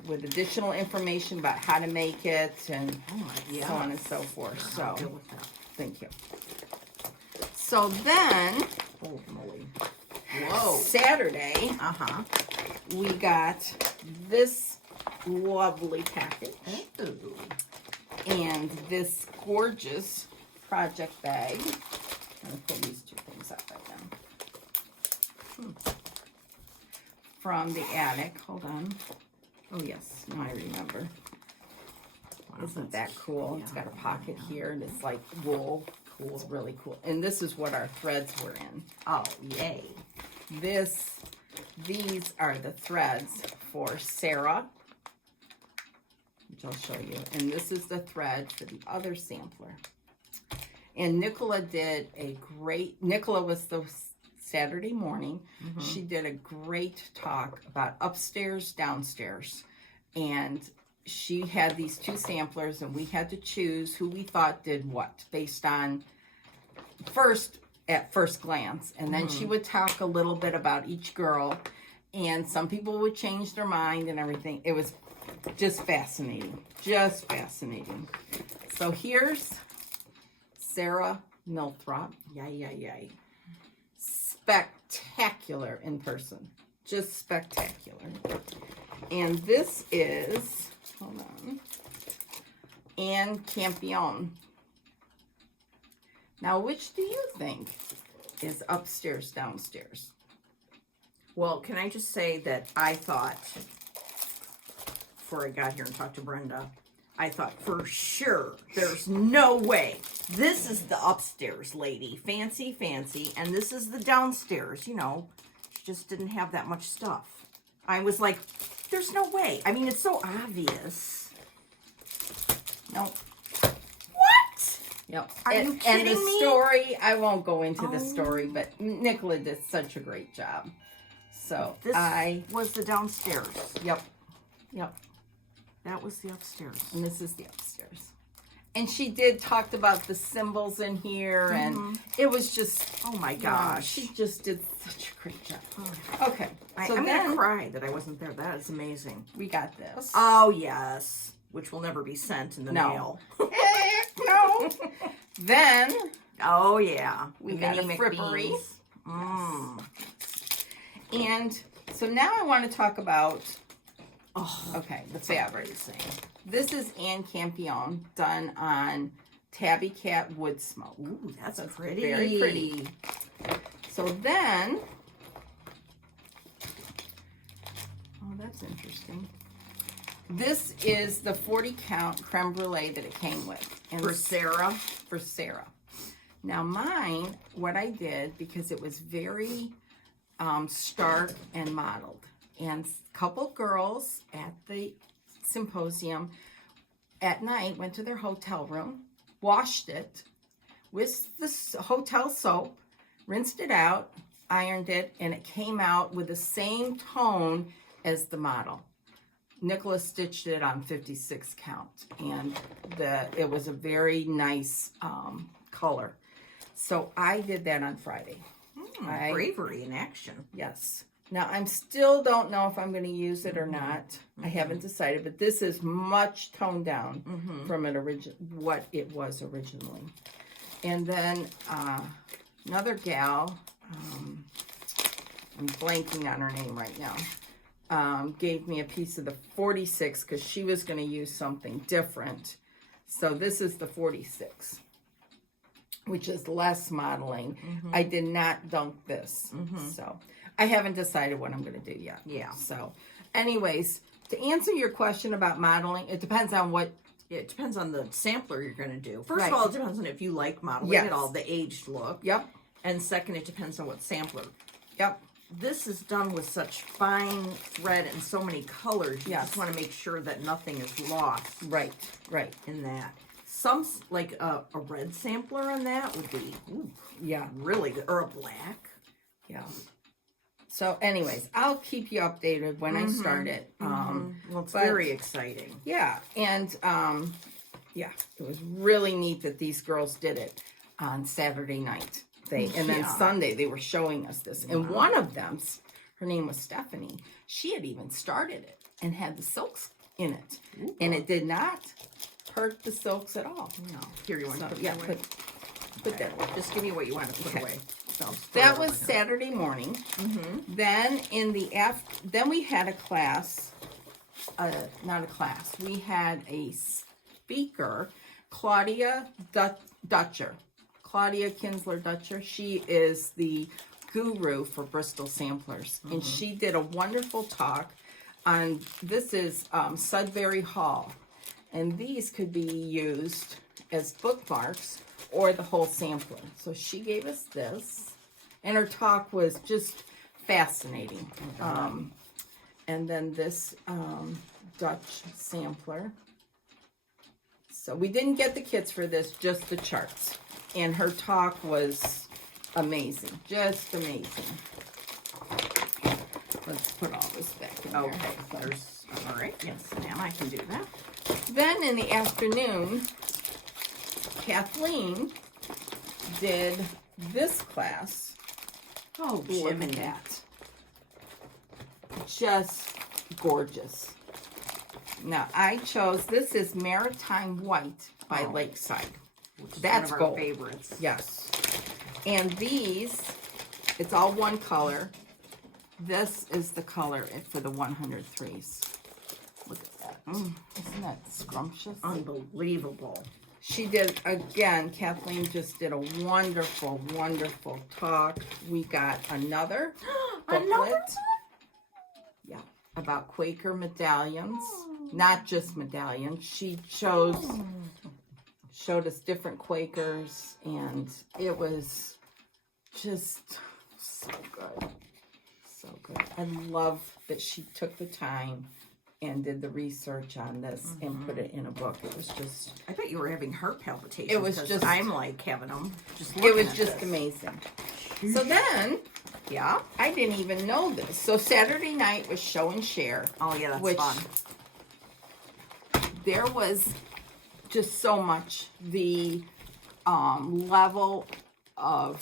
with additional information about how to make it and so on and so forth. So Deal with that. thank you. So then, Holy moly. Whoa. Saturday, we got this lovely package Ooh. and this gorgeous project bag. I'm going to pull these two things out right now. From the attic. Hold on. Oh, yes. Now I remember. Isn't that cool? It's got a pocket here, and it's like wool. Cool. It's really cool. And this is what our threads were in. Oh, yay. These are the threads for Sarah, which I'll show you. And this is the thread for the other sampler. And Nicola was the Saturday morning. She did a great talk about upstairs, downstairs. And she had these two samplers, and we had to choose who we thought did what based on at first glance. And then she would talk a little bit about each girl, and some people would change their mind and everything. It was just fascinating. Just fascinating. So here's Sarah Milthrop. Yay. Spectacular in person. Just spectacular. And this is, hold on, Anne Campion. Now, which do you think is upstairs, downstairs? Well, can I just say that I thought, before I got here and talked to Brenda, I thought for sure, there's no way. This is the upstairs lady, fancy, and this is the downstairs, you know. She just didn't have that much stuff. I was like, there's no way. I mean, it's so obvious. No. What? Yep. Are you kidding and the me? story, I won't go into the story, but Nicola did such a great job. So This was the downstairs. Yep. That was the upstairs. And this is the upstairs. And she talked about the symbols in here, and it was just, Oh my gosh, gosh. she just did such a great job. Okay, so I'm then gonna cry that I wasn't there. That is amazing. we got this. Oh yes, which will never be sent in the No. mail. No. Then Oh yeah, we got a Mini frippery. McBeans. And so now I want to talk about, Oh, the fabric. amazing. This is Anne Campion done on Tabby Cat Wood Smoke. Ooh, that's pretty. Very pretty. So then, oh, that's interesting. This is the 40 count creme brulee that it came with. And For Sarah. For Sarah. Now mine, what I did, because it was very stark and modeled, and a couple girls at the symposium at night went to their hotel room, washed it with the hotel soap, rinsed it out, ironed it, and it came out with the same tone as the model. Nicola stitched it on 56 count, and it was a very nice color. So I did that on Friday. Bravery in action. Yes. Now, I still don't know if I'm going to use it or not. I haven't decided, but this is much toned down from what it was originally. And then another gal, I'm blanking on her name right now, gave me a piece of the 46 because she was going to use something different. So this is the 46, which is less modeling. I did not dunk this. So I haven't decided what I'm going to do yet. Yeah. So anyways, to answer your question about modeling, it depends on what. It depends on the sampler you're going to do. First Right. of all, it depends on if you like modeling Yes. at all, the aged look. Yep. And second, it depends on what sampler. Yep. This is done with such fine thread and so many colors. You Yes. just want to make sure that nothing is lost Right. Right. in that. Some, like a red sampler on that would be Yeah. really good. Or a black. Yeah. So anyways, I'll keep you updated when I start it. Well, it's but- very exciting. Yeah, and yeah, it was really neat that these girls did it. on Saturday night. And then Yeah. Sunday they were showing us this. And one of them, her name was Stephanie, she had even started it and had the silks in it. Ooh. And it did not hurt the silks at all. No. Here, you want to put yeah, that away? put that away. Just give me what you want to put away. So That was Saturday morning. Mm-hmm. Then in the then we had a class, not a class. We had a speaker, Claudia Dutcher. Claudia Kinsler Dutcher. She is the guru for Bristol samplers, and she did a wonderful talk on. This is Sudbury Hall, and these could be used as bookmarks or the whole sampler. So she gave us this, and her talk was just fascinating. And then this Dutch sampler. So we didn't get the kits for this, just the charts. And her talk was amazing, just amazing. Let's put all this back in there. Okay. There's, all right. Yes, ma'am, I can do that. Then in the afternoon, Kathleen did this class. Oh, Look at Jiminy. that. Just gorgeous. Now, I chose, this is Maritime White by Lakeside. That's one of gold. our favorites. Yes. And these, it's all one color. This is the color for the 103s. Look at that. Isn't that scrumptious? Unbelievable. She did, again, Kathleen just did a wonderful, wonderful talk. We got another booklet. Another one? Yeah, about Quaker medallions. Not just medallions. She showed us different Quakers, and it was just so good. So good. I love that she took the time and did the research on this and put it in a book. It was just... I bet you were having heart palpitations. It was 'cause just- I'm like having them. Just It looking was at just this. amazing. So then, Yeah. I didn't even know this. So Saturday night was show and share. Oh yeah, that's Which- fun. There was just so much. The level of...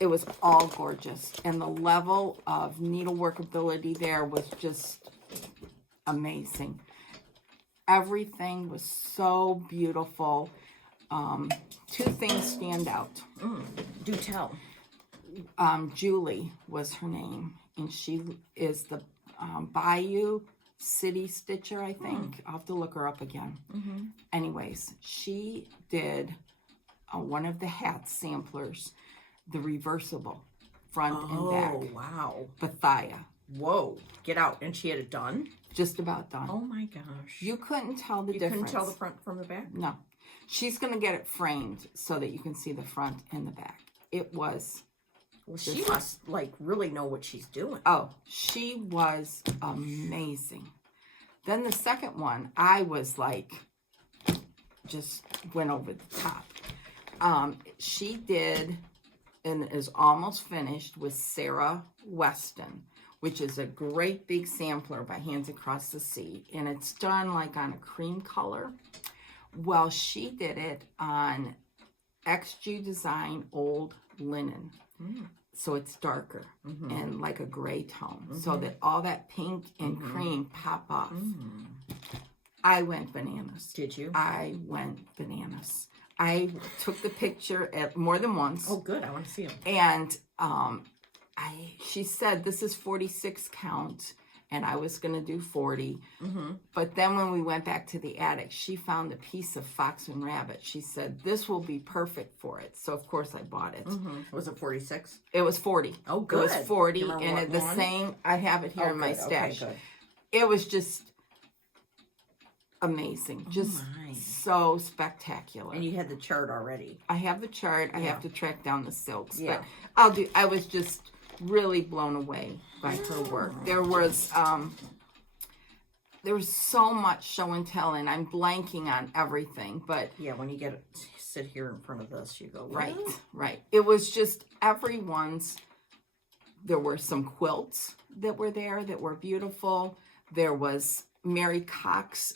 It was all gorgeous. And the level of needlework ability there was just amazing. Everything was so beautiful. Two things stand out. Do tell. Julie was her name, and she is the Bayou City Stitcher, I think. I'll have to look her up again. Anyways, she did one of the hat samplers, the reversible front and back. Oh wow. Bethia. Whoa. Get out. And she had it done? Just about done. Oh my gosh. You couldn't tell the You difference. couldn't tell the front from the back? No. She's going to get it framed so that you can see the front and the back. It was... Well, she must like really know what she's doing. Oh, she was amazing. Then the second one, I was like, just went over the top. She did, and is almost finished, with Sarah Weston, which is a great big sampler by Hands Across the Sea. And it's done like on a cream color. Well, she did it on XG Design Old Linen. So it's darker and like a gray tone, so that all that pink and cream pop off. I went bananas. Did you? I went bananas. I took the picture at more than once. Oh, good. I want to see them. And she said this is 46 count, and I was going to do 40. But then when we went back to the attic, she found a piece of fox and rabbit. She said, this will be perfect for it. So, of course, I bought it. Was it 46? It was 40. Oh, It good. was 40, Do you remember and what the one? same, I have it here in my good. stash. Okay, good. It was just amazing. Just my. so spectacular. And you had the chart already. I have the chart. I Yeah. have to track down the silks. Yeah. But I was just really blown away by her work. There was so much show and tell, and I'm blanking on everything, but Yeah, when you get it, sit here in front of this, you go, right, "What?" right. It was just everyone's. There were some quilts that were there that were beautiful. There was Mary Cox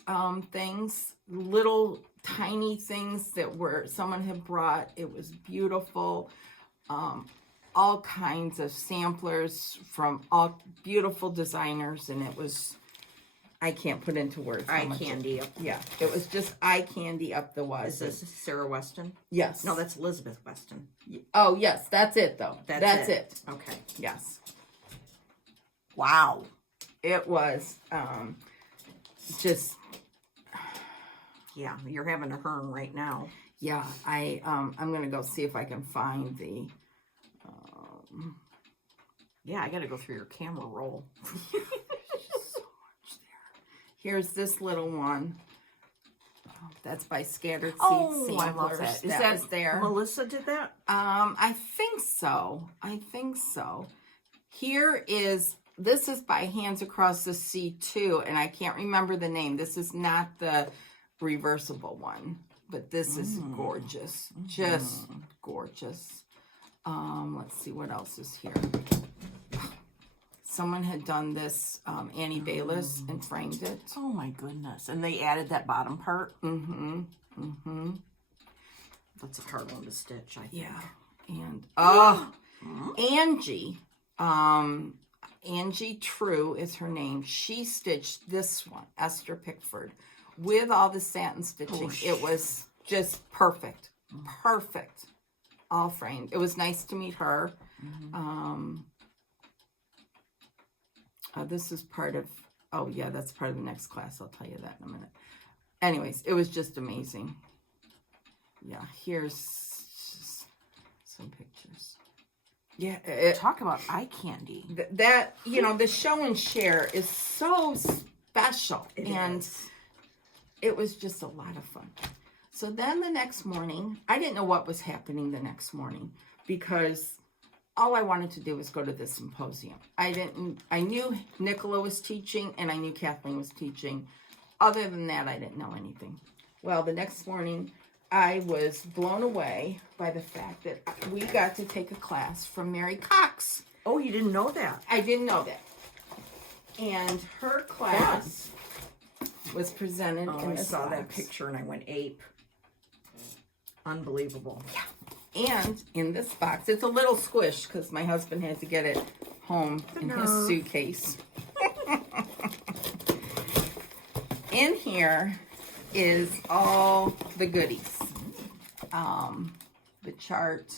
things, little tiny things that someone had brought. It was beautiful. All kinds of samplers from all beautiful designers, and it was, I can't put into words how Eye much candy. yeah, it was just eye candy up the wazoo. Is this Sarah Weston? Yes. No, that's Elizabeth Weston. Oh, yes, that's it, though. That's it. Okay. Yes. Wow. It was just, Yeah, you're having a hern right now. yeah, I'm going to go see if I can find the, Yeah, I got to go through your camera roll. so much there. Here's this little one. Oh, that's by Scattered Seed Samplers. I love that. Is that was there? Melissa did that? I think so. Here is, this is by Hands Across the Sea too, and I can't remember the name. This is not the reversible one, but this is gorgeous. Just gorgeous. Let's see what else is here. Someone had done this, Annie Bayless, and framed it. Oh my goodness. And they added that bottom part? That's a hard one to stitch, I think. Yeah. And, Angie True is her name. She stitched this one, Esther Pickford, with all the satin stitching. It was just perfect. Perfect. All framed. It was nice to meet her. This is part of, oh yeah, that's part of the next class. I'll tell you that in a minute. Anyways, it was just amazing. Yeah, here's just some pictures. Yeah, Talk about eye candy. that, you know, the show and share is so special. It was just a lot of fun. So then the next morning, I didn't know what was happening the next morning because all I wanted to do was go to the symposium. I knew Nicola was teaching and I knew Kathleen was teaching. Other than that, I didn't know anything. Well, the next morning, I was blown away by the fact that we got to take a class from Mary Cox. Oh, you didn't know that? I didn't know that. And her class was presented in I this saw that box. picture and I went ape. Unbelievable. Yeah. And in this box, it's a little squish because my husband had to get it home in his suitcase. In here is all the goodies. The chart.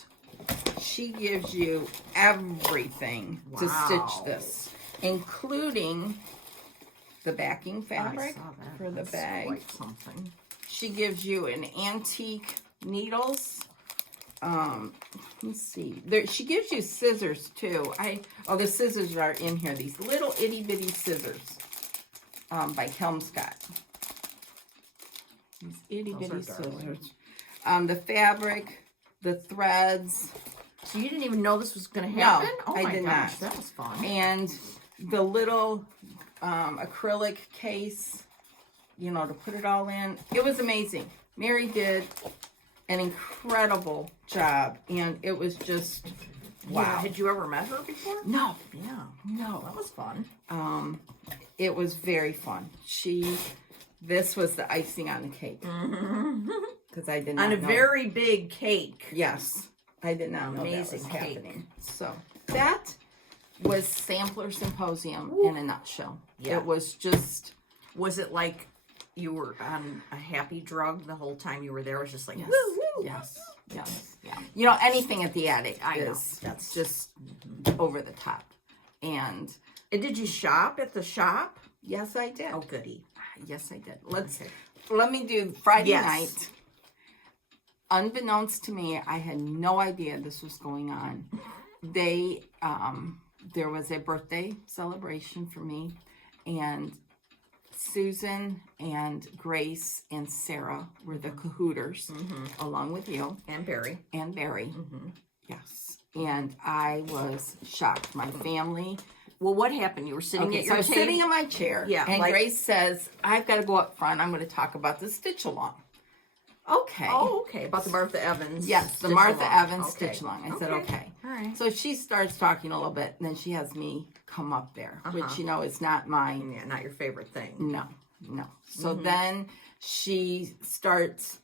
She gives you everything to stitch this, including the backing fabric for the bag. Quite something. She gives you an antique needles. Let's see. She gives you scissors too. The scissors are in here. These little itty bitty scissors by Kelmscott. These itty bitty scissors. The fabric, the threads. So you didn't even know this was going to happen? No, I did not. That was fun. And the little acrylic case, you know, to put it all in. It was amazing. Mary did an incredible job, and it was just wow. Yeah, had you ever met her before? No. Yeah. No. That was fun. It was very fun. This was the icing on the cake. Because I did not on a know. very big cake. Yes. I did not know that was happening. So that was Sampler Symposium in a nutshell. Yeah. It was just... Was it like you were on a happy drug the whole time you were there? It was just like, Yes. woo, woo. Yes. Yes. Yeah. You know, anything at the attic is That's just over the top. And did you shop at the shop? yes, I did. Oh, goody. Yes, I did. Let me do Friday Yes. night. Unbeknownst to me, I had no idea this was going on. There was a birthday celebration for me, and Susan and Grace and Sarah were the cahooters, along with you. And Barry. And Barry. Yes. And I was shocked. My family... Well, what happened? You were sitting at your I was table? sitting in my chair. Yeah, And like- Grace says, I've got to go up front. I'm going to talk about the stitch along. Okay. Oh, okay. About the Martha Evans. Yes, the stitch Martha along. Evans Okay. stitch along. I said, okay. All right. So she starts talking a little bit, and then she has me come up there, which, you know, is not my, Yeah, not your favorite thing. no. no. So then she starts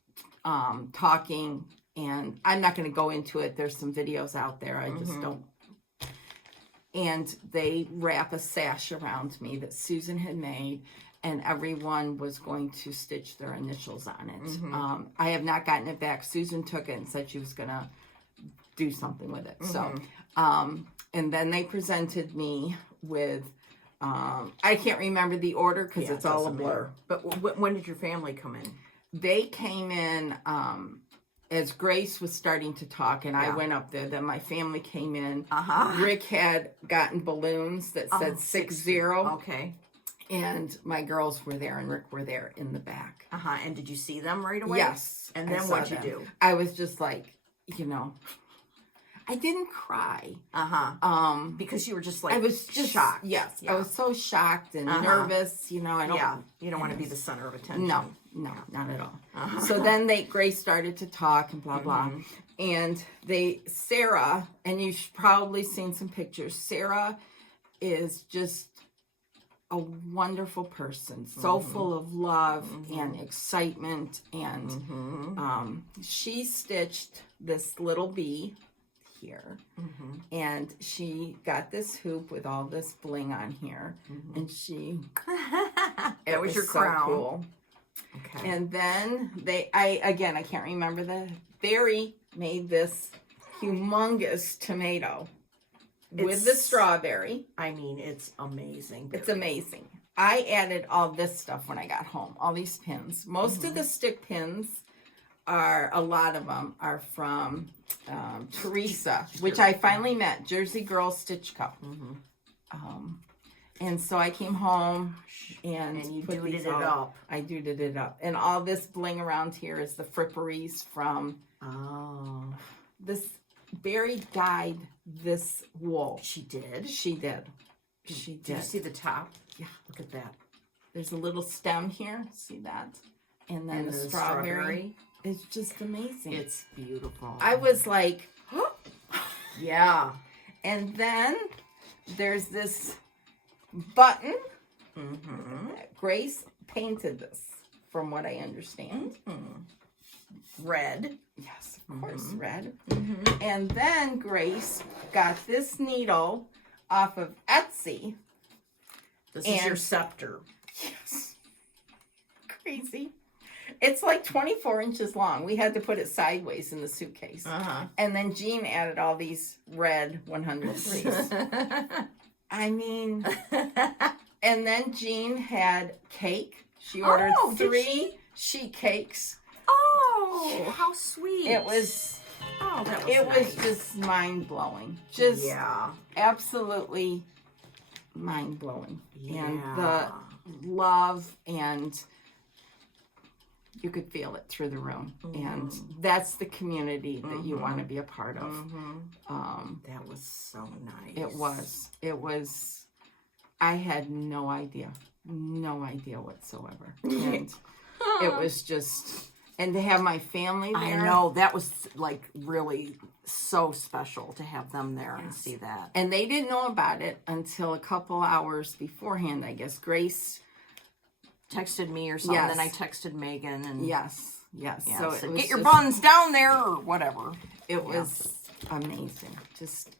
talking, and I'm not going to go into it. There's some videos out there. I just don't. And they wrap a sash around me that Susan had made, and everyone was going to stitch their initials on it. I have not gotten it back. Susan took it and said she was going to do something with it. So, and then they presented me with, I can't remember the order because it's all a blur. But when did your family come in? They came in as Grace was starting to talk, and I went up there. Then my family came in. Rick had gotten balloons that said 6-0. Okay. And my girls were there, and Rick were there in the back. And did you see them right away? Yes. And then what'd you do? I was just like, I didn't cry. Because you were just like, I was just shocked. Yes. Yeah. I was so shocked and nervous. I don't. You don't want to be the center of attention. No, not at all. So then Grace started to talk and blah blah, and Sarah, and you've probably seen some pictures. Sarah is just a wonderful person, so full of love and excitement, and she stitched this little bee here, and she got this hoop with all this bling on here, and she that was your crown. So cool. Okay. And then I can't remember Barry made this humongous tomato with the strawberry. I mean, it's amazing. It's amazing. I added all this stuff when I got home, all these pins. Most of the stick pins a lot of them are from Teresa, which I finally met, Jersey Girl Stitch Co. And so I came home and you put duded these it all, up. I duded it up. And all this bling around here is the fripperies from this. Barry dyed this wool. She did? She did. She did. Did you see the top? Yeah. Look at that. There's a little stem here. See that? And then the strawberry. It's just amazing. It's beautiful. I was like, yeah. And then there's this button. Grace painted this, from what I understand. Red. Yes, of course, red. And then Grace got this needle off of Etsy. This is your scepter. Yes. Crazy. It's like 24 inches long. We had to put it sideways in the suitcase. And then Jean added all these red 103s. I mean, and then Jean had cake. She ordered 3 sheet cakes. Oh, how sweet. It was, that was it nice. was just mind-blowing. Just absolutely mind-blowing. And the love, and you could feel it through the room. And that's the community that you want to be a part of. That was so nice. It was, I had no idea whatsoever. And it was just, and to have my family there. I know, that was like really so special to have them there and see that. And they didn't know about it until a couple hours beforehand, I guess. Grace texted me or something, and I texted Megan. And Yes. So it was get your buns down there or whatever. It was amazing. Just,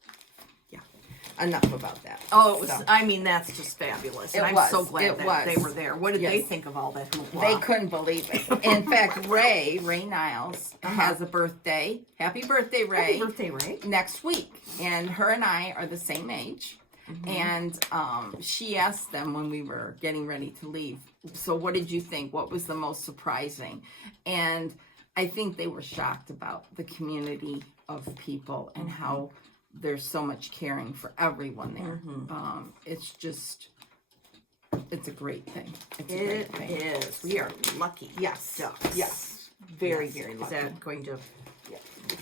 enough about that. Oh, it was. So, I mean, that's just fabulous. And I'm so glad that they were there. What did they think of all that hoopla? They couldn't believe it. In fact, Ray Niles has a birthday. Happy birthday, Ray. Happy birthday, Ray. Next week. And her and I are the same age. And she asked them when we were getting ready to leave, so what did you think? What was the most surprising? And I think they were shocked about the community of people and how there's so much caring for everyone there. It's just, it's a great thing. It's a great thing. It is. We are lucky. Yes. Ducks. Yes. Very, very lucky. Is that going to... Yeah.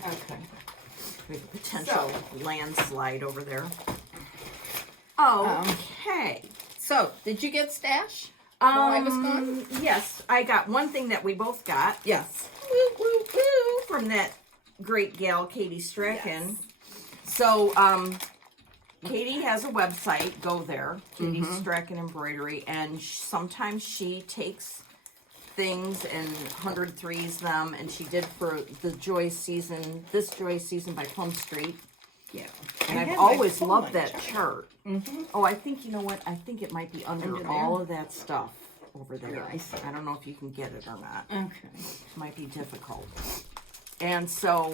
Okay. We have a potential landslide over there. Oh, okay. So, did you get stash while I was gone? Yes, I got one thing that we both got. Yes. Woo, woo, woo, from that great gal, Katie Strachan. Yes. So, Katie has a website. Go there, Katie Strachan Embroidery, and sometimes she takes things and 103s them, and she did for the Joy season, this Joy season by Plum Street. Yeah. And I've always loved that chart. Oh, I think, you know what? I think it might be under all of that stuff over there. Nice. I don't know if you can get it or not. Okay. It might be difficult. And so,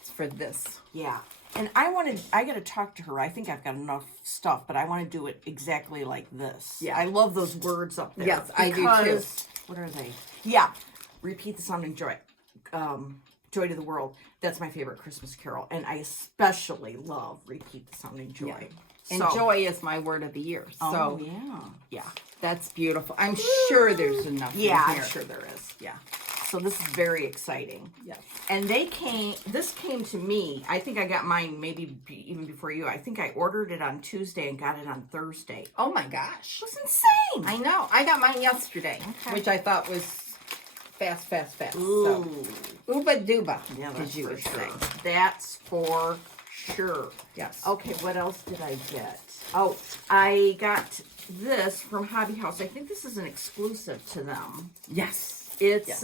It's for this. yeah. And I got to talk to her. I think I've got enough stuff, but I want to do it exactly like this. Yeah. I love those words up there. Yes, I do too. Because- What are they? Yeah. Repeat the sound and joy. Joy to the World. That's my favorite Christmas carol. And I especially love Repeat the Sound and Joy. Yeah. And So- joy is my word of the year. So, yeah. yeah, that's beautiful. I'm sure there's enough Yeah, in here. I'm sure there is. Yeah. So this is very exciting. Yes. And this came to me, I think I got mine maybe even before you. I think I ordered it on Tuesday and got it on Thursday. Oh my gosh. It was insane. I know. I got mine yesterday, which I thought was fast. Ooh. So, ooba dooba, Yeah, as that's you for would sure. say. That's for sure. Yes. Okay, what else did I get? Oh, I got this from Hobby House. I think this is an exclusive to them. Yes. It's Yes.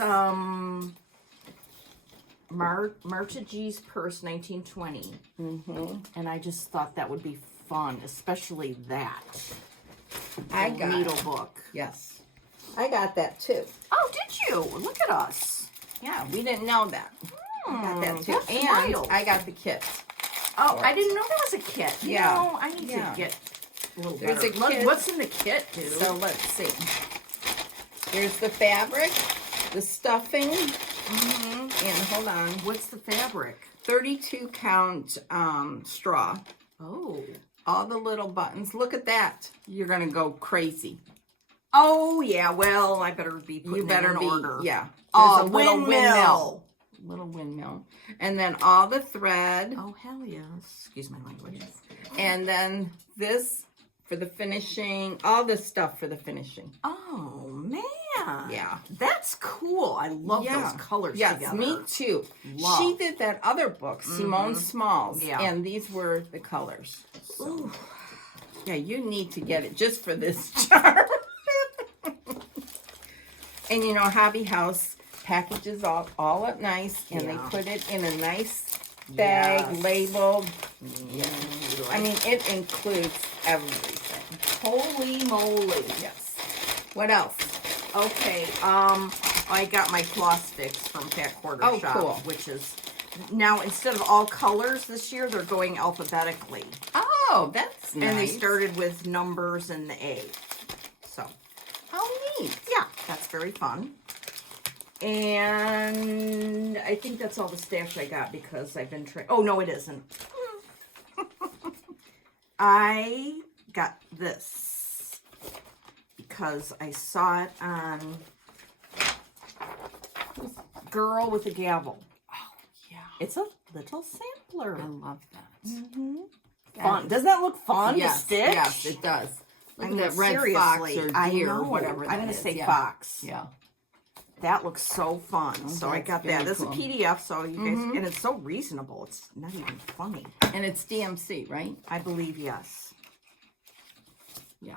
Marta G's Purse 1920. And I just thought that would be fun, especially that. I The got needle book. Yes. I got that too. Oh, did you? Look at us. Yeah, we didn't know that. I got that too. that's And wild. I got the kit. Oh, I didn't know that was a kit. Yeah. No, I need Yeah. to get a little There's better. a Look, kit. what's in the kit, dude? So let's see. There's the fabric, the stuffing, and hold on, What's the fabric? 32 count straw. Oh. All the little buttons. Look at that. You're gonna go crazy. Oh, yeah. Well, I better be putting You better it in be. order. Yeah. Oh, There's a little windmill. Little windmill. And then all the thread. Oh, hell yes. Excuse my language. And then this for the finishing. All this stuff for the finishing. Oh, man. Yeah. That's cool. I love those colors yes, together. me too. Love. She did that other book, Simone Smalls. Yeah. And these were the colors. So, Ooh. yeah, you need to get it just for this charm. And you know, Hobby House packages all up nice, and they Yeah. put it in a nice bag, Yes. labeled. Mm, I mean, it includes everything. holy moly. Yes. What else? Okay, I got my floss sticks from Fat Quarter Oh, Shop, cool. which is now instead of all colors this year, they're going alphabetically, Oh, that's nice. and they started with numbers and the A. So Oh, neat. yeah, that's very fun. And I think that's all the stash I got because I've been trying. Oh no, it isn't. I got this because I saw it on Girl with a Gavel. Yeah. It's a little sampler. I love that. Fun. Doesn't that look fun Yes, to stitch? yes, it does. I Look mean, at that red fox or I deer know. or whatever I'm that going to is, say yeah. fox. Yeah. That looks so fun. So I that's got very that. That's cool. a PDF, so you guys, and it's so reasonable. It's not even funny. And it's DMC, right? I believe yes. Yeah.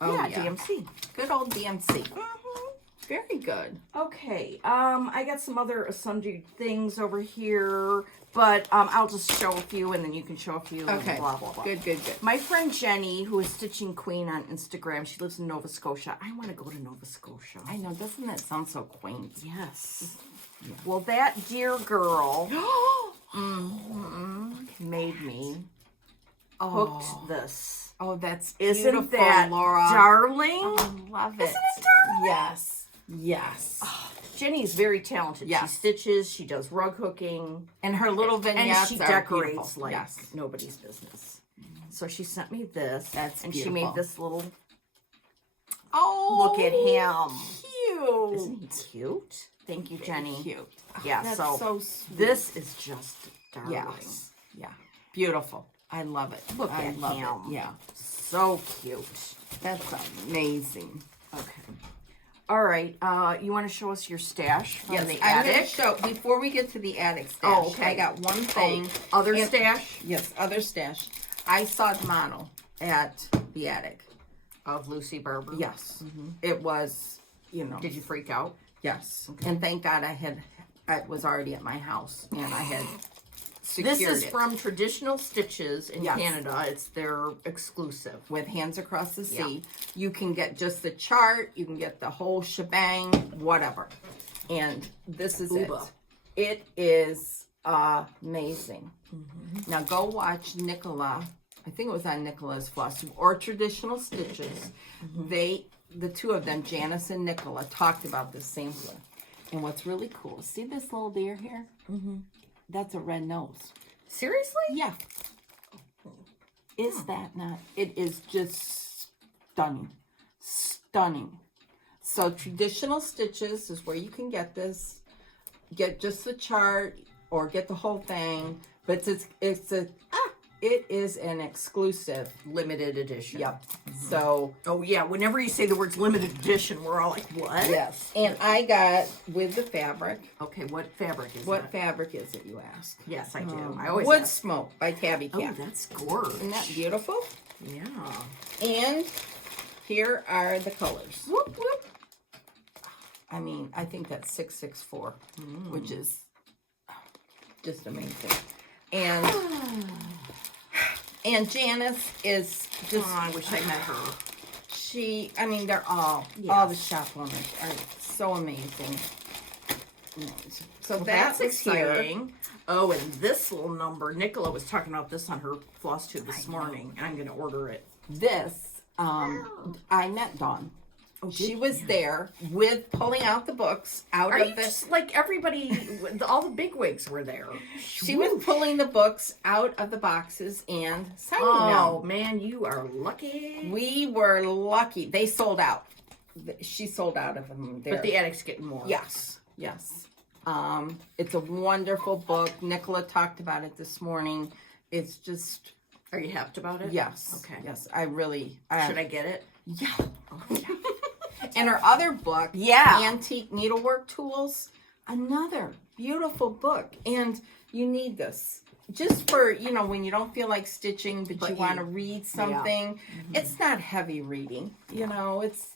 Yeah, DMC. Good old DMC. Very good. Okay, I got some other sundry things over here, but I'll just show a few, and then you can show a few. Okay. And blah blah blah. Good. My friend Jenny, who is Stitching Queen on Instagram, she lives in Nova Scotia. I want to go to Nova Scotia. I know. Doesn't that sound so quaint? Yes. Well, that dear girl made me hooked this. Oh, that's Isn't beautiful, that Laura. darling? Oh, I love it. Isn't it darling? Yes. Yes. Jenny's very talented. Yes. She stitches, she does rug hooking, And her little vignettes and she are decorates beautiful. like Yes. nobody's business. So she sent me this. That's and beautiful. she made this little Oh, look at him. Cute. Isn't he cute? Thank you, Jenny. Cute. Yeah, That's so, so sweet. this is just darling. Yes. Yeah. Beautiful. I love it. Look I at love him. it. Yeah. So cute. That's amazing. Okay. All right. You want to show us your stash from the I'm going to attic? show, before we get to the attic stash, Oh, okay. I got one thing. Other And- stash? Yes, other stash. I saw the model at the attic. Of Lucy Barber? Yes. It was, Did you freak out? yes. And thank God I was already at my house and I had secured This is it from Traditional Stitches in Yes. Canada. It's their exclusive. with Hands Across the Sea. You can get just the chart, you can get the whole shebang, whatever. And this is Uba. it. It is amazing. Now go watch Nicola. I think it was on Nicola's Floss or Traditional Stitches. The two of them, Janice and Nicola, talked about this sampler. And what's really cool, see this little deer here? That's a red nose. Seriously? Yeah. Is that not? It is just stunning. Stunning. So Traditional Stitches is where you can get this. Get just the chart or get the whole thing. But it is an exclusive. Limited edition. Yep. So Oh, yeah. Whenever you say the words limited edition, we're all like, what? yes. And I got with the fabric. Okay, what fabric is What that? fabric is it, you ask? Yes, I do. I always Wood ask. Smoke by Tabby Oh, Cat. that's gorgeous. Isn't that beautiful? Yeah. And here are the colors. Whoop, whoop. I mean, I think that's 664, which is just amazing. And Janice is just, Oh, I wish I met her. they're all the shop owners are so amazing. So That's was here. exciting. Oh, and this little number, Nicola was talking about this on her floss tube this morning. And I'm going to order it. This, I met Dawn. Oh, She was there with pulling out the books out Are of you the. just like everybody, all the bigwigs were there. She was pulling the books out of the boxes and signing Oh, them. man, you are lucky. We were lucky. They sold out. She sold out of them. There. But the attic's getting more. Yes. It's a wonderful book. Nicola talked about it this morning. It's just Are you happy about it? yes. Okay. Yes, I really. Should I get it? Yeah. And her other book, Yeah. Antique Needlework Tools, another beautiful book. And you need this just for, when you don't feel like stitching, but you want to read something. It's not heavy reading, it's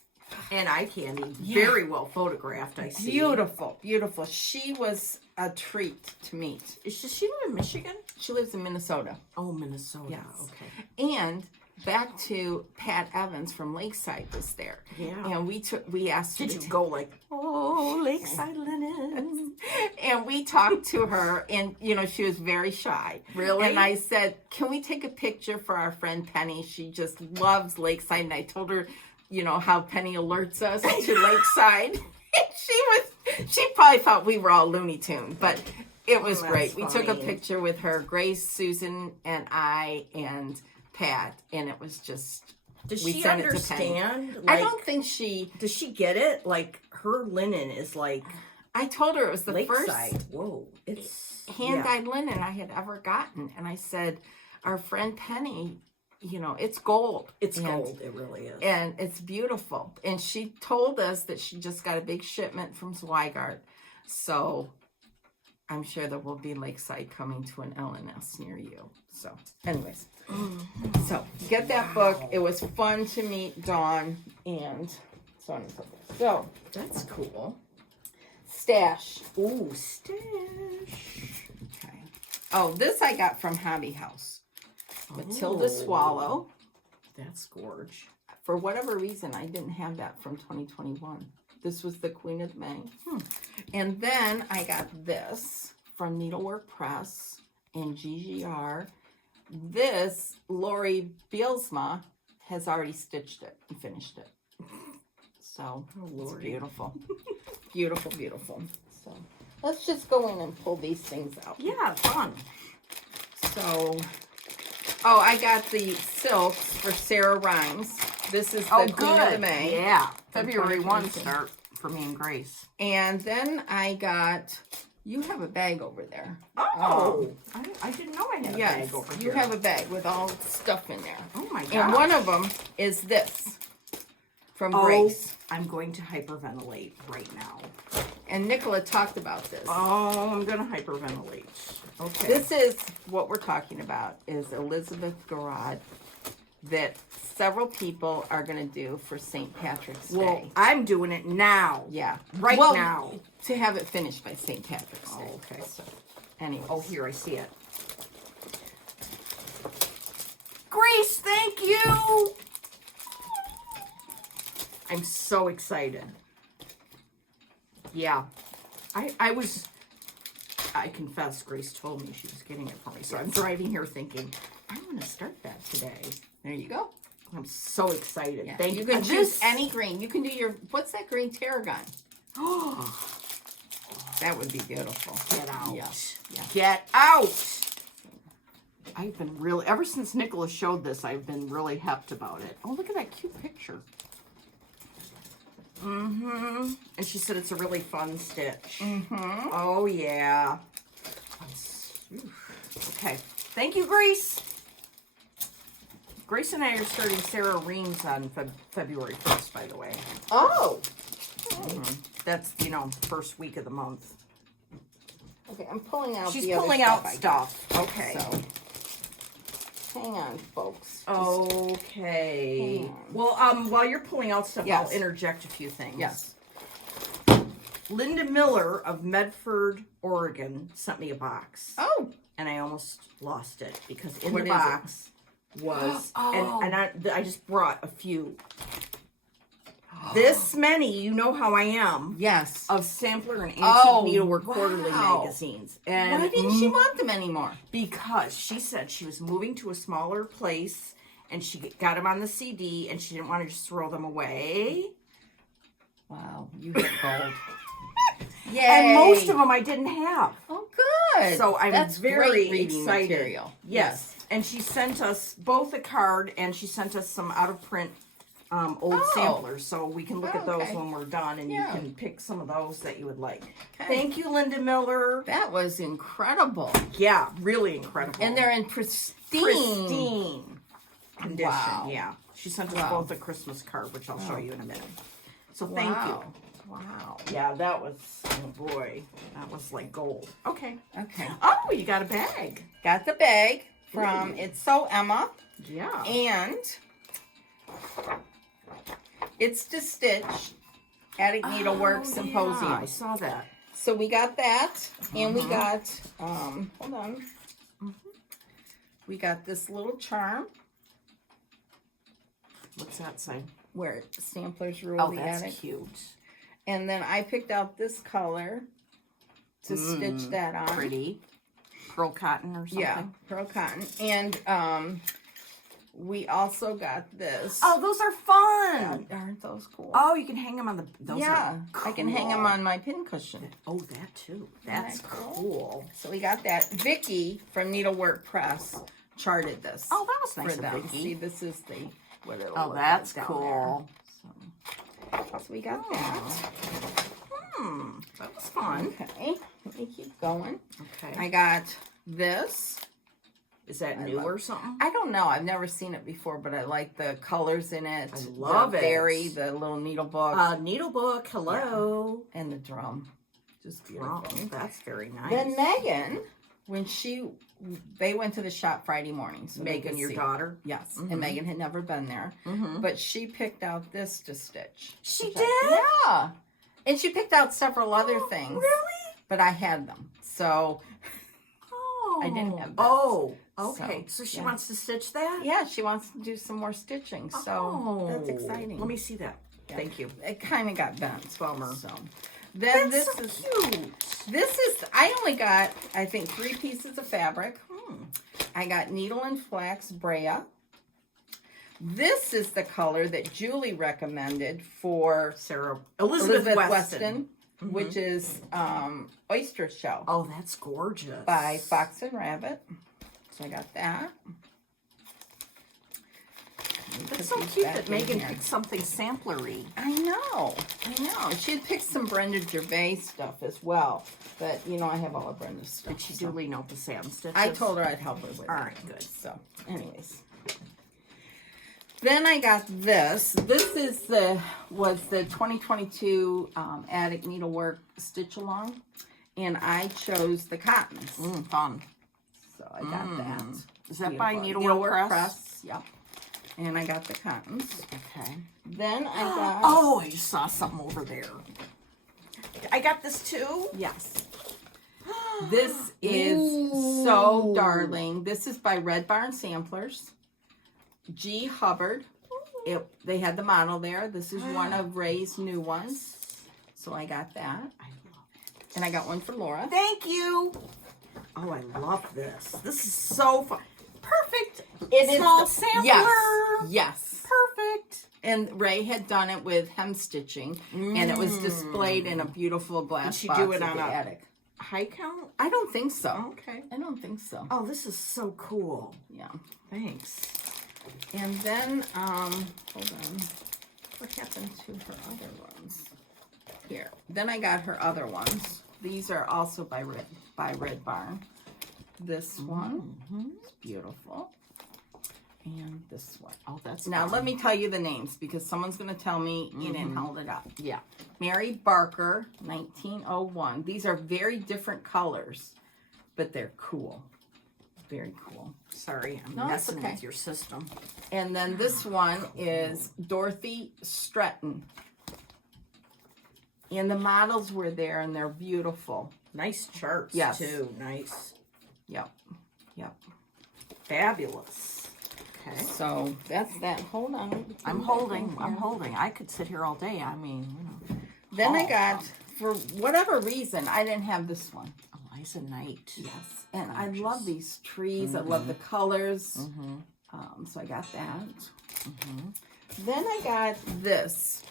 And eye candy. Very well photographed, I see. beautiful, beautiful. She was a treat to meet. Does she live in Michigan? She lives in Minnesota. Oh, Minnesota. Yes. Okay. And back to Pat Evans from Lakeside was there. Yeah. And we asked her Did to you go like, oh, Lakeside Linen? and we talked to her, and she was very shy. Really? And I said, "Can we take a picture for our friend Penny? She just loves Lakeside." And I told her, how Penny alerts us to Lakeside. She probably thought we were all Looney Tunes, but it was that's great. We took a funny. picture with her, Grace, Susan, and I, and Pat, and it was just. Does we she sent it to Penny. understand? I don't think she. Does she get it? Like, her linen is like I told her it was the Lakeside. first Whoa. It's hand-dyed linen I had ever gotten, and I said, "Our friend Penny, it's gold. It's And- gold. It really is. and it's beautiful." And she told us that she just got a big shipment from Zweigart, so I'm sure there will be Lakeside coming to an LNS near you. So, anyways, so get that book. It was fun to meet Dawn and so on and so forth. So, That's cool. stash. Ooh, stash. Okay. Oh, this I got from Hobby House. Matilda Swallow. That's gorge. For whatever reason, I didn't have that from 2021. This was the Queen of May. And then I got this from Needlework Press and GGR. This, Lori Bielsma has already stitched it and finished it. So, it's beautiful. Beautiful, beautiful. So, let's just go in and pull these things out. Yeah, fun. So, I got the silks for Sarah Rhimes. This is the Queen of the May. Yeah. February 1 2022. start for me and Grace. And then I got, you have a bag over there. Oh. I didn't know I had a Yes, bag over you here. have a bag with all stuff in there. Oh my god. And one of them is this from Oh, Grace. I'm going to hyperventilate right now. And Nicola talked about this. Oh, I'm going to hyperventilate. Okay. This is what we're talking about, is Elizabeth Garrod, that several people are going to do for St. Patrick's Day. Well, I'm doing it now. Yeah. Right well, now. To have it finished by St. Patrick's Day. Oh, okay. So, anyway. Oh, here, I see it. Grace, thank you! I'm so excited. Yeah. I confess, Grace told me she was getting it for me, so I'm driving here thinking, I'm going to start that today. There you go. I'm so excited. Yeah. Thank You you. can choose any green. You can do your, what's that green tarragon? Oh, That would be beautiful. get out. Yeah. Yeah. Get out! I've been really, ever since Nicholas showed this, I've been really hepped about it. Oh, look at that cute picture. Mm-hmm. And she said it's a really fun stitch. Mm-hmm. Oh, yeah. Okay. Thank you, Grace. Grace and I are starting Sarah Reams on February 1st, by the way. Oh. That's, first week of the month. Okay, I'm pulling out She's the other pulling out I got. stuff. Okay. So, hang on, folks. Okay. Hang on. Well, while you're pulling out stuff, Yes. I'll interject a few things. Yes. Linda Miller of Medford, Oregon, sent me a box. Oh. And I almost lost it because in What the is it? box was, Oh. and I just brought a few. This many, you know how I am, Yes. of Sampler and Antique Oh, Needlework Quarterly wow. magazines. And Why didn't she want them anymore? because she said she was moving to a smaller place and she got them on the CD and she didn't want to just throw them away. Wow, you hit gold. Yay. And most of them I didn't have. Oh, good. So I'm That's very great reading excited. material. Yes. And she sent us both a card and she sent us some out of print old Oh. samplers. So we can look Oh, at those okay. when we're done and Yeah. you can pick some of those that you would like. Okay. Thank you, Linda Miller. That was incredible. Yeah, really incredible. And they're in pristine. pristine condition. Wow. Yeah. She sent us Wow. both a Christmas card, which I'll show you in a minute. So thank you. Wow. Yeah, that was, oh boy, that was like gold. Okay. Okay. Oh, you got a bag. Got the bag from Ooh. It's So Emma. Yeah. And it's to stitch Attic Needlework Symposium. Yeah, I saw that. So we got that, and we got, hold on. We got this little charm What's that say? where samplers rule Oh, the that's attic. cute. And then I picked out this color to stitch that on. Pretty. Pearl cotton or something? Yeah, pearl cotton. And we also got this. Oh, those are fun. Aren't those cool? Oh, you can hang them on the, those yeah, are cool. I can hang them on my pin cushion. Oh, that too. Isn't That's that cool. So we got that. Vicky from Needlework Press charted this. Oh, that was nice for of them. Vicky. See, this is the what it'll Oh, look that's like down cool. there. So we got that. That was fun. Okay, let me keep going. Okay. I got this. Is that new or something? I don't know. I've never seen it before, but I like the colors in it. I love the it. berry, the little needle book, Needle book. Hello. and the drum. Just beautiful. Drum. That's very nice. Then Megan, when they went to the shop Friday morning. So they Megan, could your see. daughter? Yes, and Megan had never been there, but she picked out this to stitch. She Which did? Yeah, and she picked out several other things. Really? But I had them, so Oh. I didn't have this. Oh, okay. So she yeah. wants to stitch that? yeah, she wants to do some more stitching. So that's Oh. exciting. Let me see that. Yeah. Thank you. It kind of got bent. Bummer. So then That's this so is cute. this is. I only got I think 3 pieces of fabric. I got needle and flax Brea. This is the color that Julie recommended for Elizabeth Weston. which is oyster shell Oh, that's gorgeous. by Fox and Rabbit. So I got that. That's so cute that Megan picked something samplery. I know. She had picked some Brenda Gervais stuff as well. But, I have all of Brenda's stuff. Did she duly note the Sam stitches? I told her I'd help her with it. All right, good. So, anyways. Then I got this. This was the 2022 Attic Needlework Stitch Along. and I chose the cottons. Fun. So I got that. Is that by Beautiful. Needlework Press? Yep. And I got the cottons. Okay. Then I got... Oh, I just saw something over there. I got this too? Yes. This is so darling. This is by Red Barn Samplers. G. Hubbard. They had the model there. This is one of Ray's new ones. So I got that. I love it. And I got one for Laura. Thank you. Oh, I love this. This is so fun. Perfect. It Small is sampler. Yes. Yes. Perfect. And Ray had done it with hem stitching, and it was displayed in a beautiful glass Did she box do it in on the a attic. high count? I don't think so. Okay. I don't think so. Oh, this is so cool. Yeah. Thanks. And then, hold on. What happened to her other ones? Here. Then I got her other ones. These are also by Red Barn. This one is beautiful. And this one. Oh, that's Now, fun. let me tell you the names because someone's going to tell me you didn't hold it up. Yeah. Mary Barker, 1901. These are very different colors, but they're cool. Very cool. Sorry, I'm No, it's messing okay. with your system. And then this one is Dorothy Stretton. And the models were there, and they're beautiful. Nice charts, Yes. too. Nice. Yep. Yep. Fabulous. Okay. So that's that. Hold on. I'm holding. I'm holding. I could sit here all day. I mean, you know. Then I Oh. got, for whatever reason, I didn't have this one. Eliza Knight. Yes. And I Gorgeous. love these trees. I love the colors. Mm-hmm. So I got that. Mm-hmm. Then I got this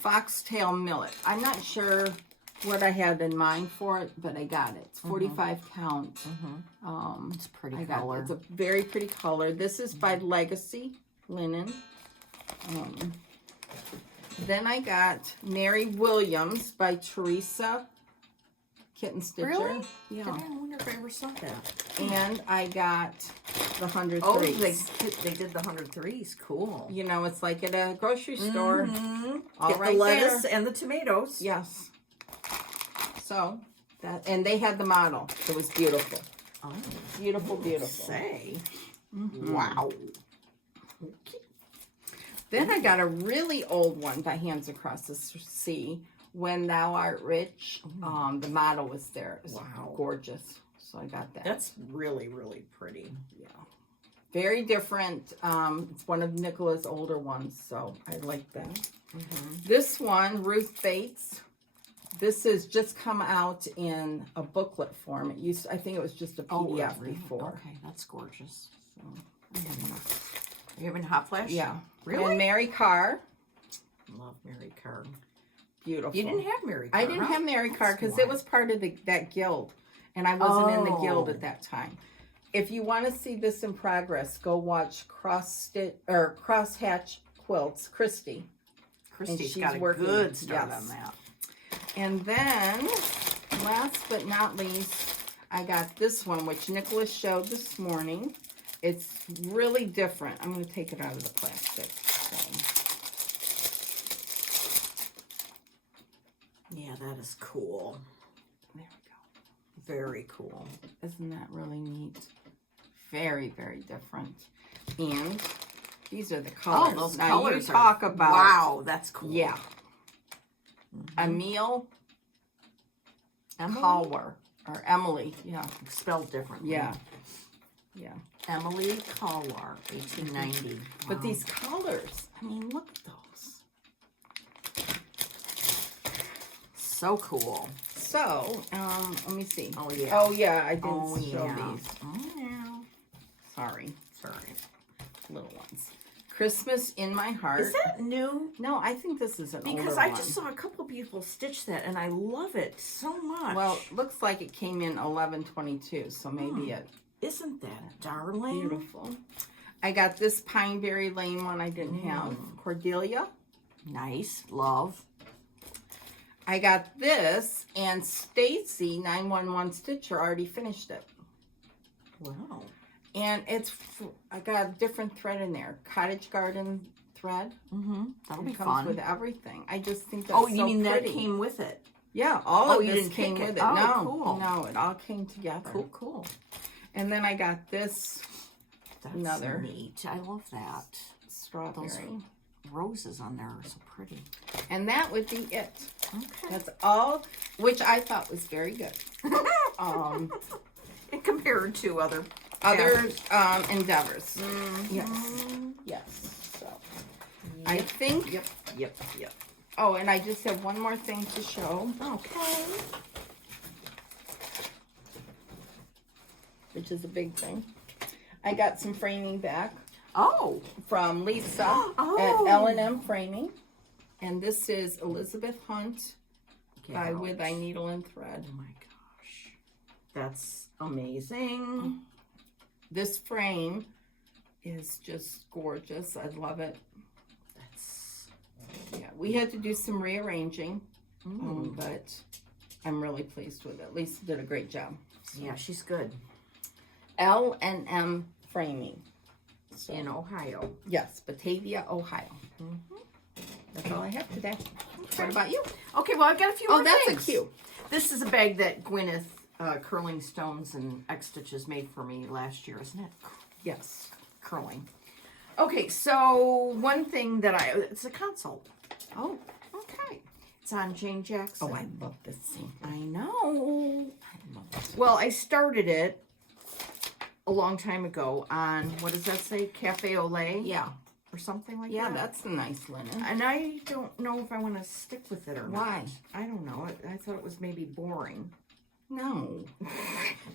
foxtail millet. I'm not sure what I had in mind for it, but I got it. It's 45 count. It's a pretty I got color. It's a very pretty color. This is by Legacy Linen. Then I got Mary Williams by Teresa Kitten Stitcher. Really? Yeah. I wonder if I ever saw that. And I got the 100 Oh, threes. they did the 103s. Cool. You know, it's like at a grocery store. All Get right the lettuce there. and the tomatoes. Yes. So that, and they had the model. It was beautiful. Oh, Beautiful, beautiful. say. Wow. Then I got a really old one by Hands Across the Sea. When Thou Art Rich. The model was there. It was Wow. gorgeous. So I got that. That's really, really pretty. Yeah. Very different. It's one of Nicola's older ones, so I like that. This one, Ruth Bates. This has just come out in a booklet form. It used, I think it was just a PDF before. Okay, that's gorgeous. You having hot flash? Yeah. Really? And Mary Carr. Love Mary Carr. Beautiful. You didn't have Mary Carr. I didn't have Mary Carr That's because why. it was part of that guild, and I wasn't in the guild Oh. at that time. If you want to see this in progress, go watch Crosshatch Quilts, Christy. Christy's she's got a working- good start yes. on that. And then, last but not least, I got this one, which Nicholas showed this morning. It's really different. I'm going to take it out of the plastic. So. Yeah, that is cool. There we go. Very cool. Isn't that really neat? Very, very different. And these are the colors. Oh, those now colors you talk are, about. wow, that's cool. Yeah. Emil Emily? Colwer. Or Emily. Yeah. Spelled differently. Yeah. Yeah. Emily Collar, 1890. But Wow. these colors, I mean, look at those. So cool. So, let me see. Oh, yeah. Oh, yeah, I didn't Oh, show yeah. these. Oh, yeah. Sorry. Sorry. Little ones. Christmas in My Heart. Is that new? No, I think this is an Because older I one. just saw a couple people stitch that, and I love it so much. Well, looks like it came in 11/22, so maybe it. Isn't that darling? Beautiful. I got this Pineberry Lane one I didn't have. Cordelia. Nice. Love. I got this, and Stacy 911 Stitcher already finished it. Wow. And I got a different thread in there. Cottage Garden thread. Mm-hmm. That'll be It comes fun. with everything. I just think that's Oh, so you mean pretty. that came with it? Yeah, all Oh, of you this didn't came pick it? with it. Oh, No, cool. no, it all came together. Cool, cool. And then I got this That's Another. neat. I love that. strawberry. Those roses on there are so pretty. And that would be it. Okay. That's all, which I thought was very good. Compared to other Endeavors. Yes. Yes. So I think. Yep. Oh, and I just have one more thing to show. Okay. Which is a big thing. I got some framing back Oh. from Lisa Oh. at L&M Framing. And this is Elizabeth Hunt by Ouch. With Thy Needle and Thread. Oh my gosh. That's amazing. This frame is just gorgeous. I love it. That's Yeah, we had to do some rearranging, but I'm really pleased with it. Lisa did a great job. yeah, she's good. L&M Framing. So, In Ohio. yes, Batavia, Ohio. That's all I have today. What about you? Okay, well, I've got a few more Oh, that's things. a cute. This is a bag that Gwyneth Curling Stones and X Stitches made for me last year, isn't it? Yes. Curling. Okay, so one thing that it's a consult. Oh. Okay. It's on Jane Jackson. Oh, I love this scene. I know. I love it. Well, I started it a long time ago on, what does that say? Cafe Olay? Yeah. Or something like Yeah, that. that's a nice linen. And I don't know if I want to stick with it or Why? not. I don't know. I thought it was maybe boring. No.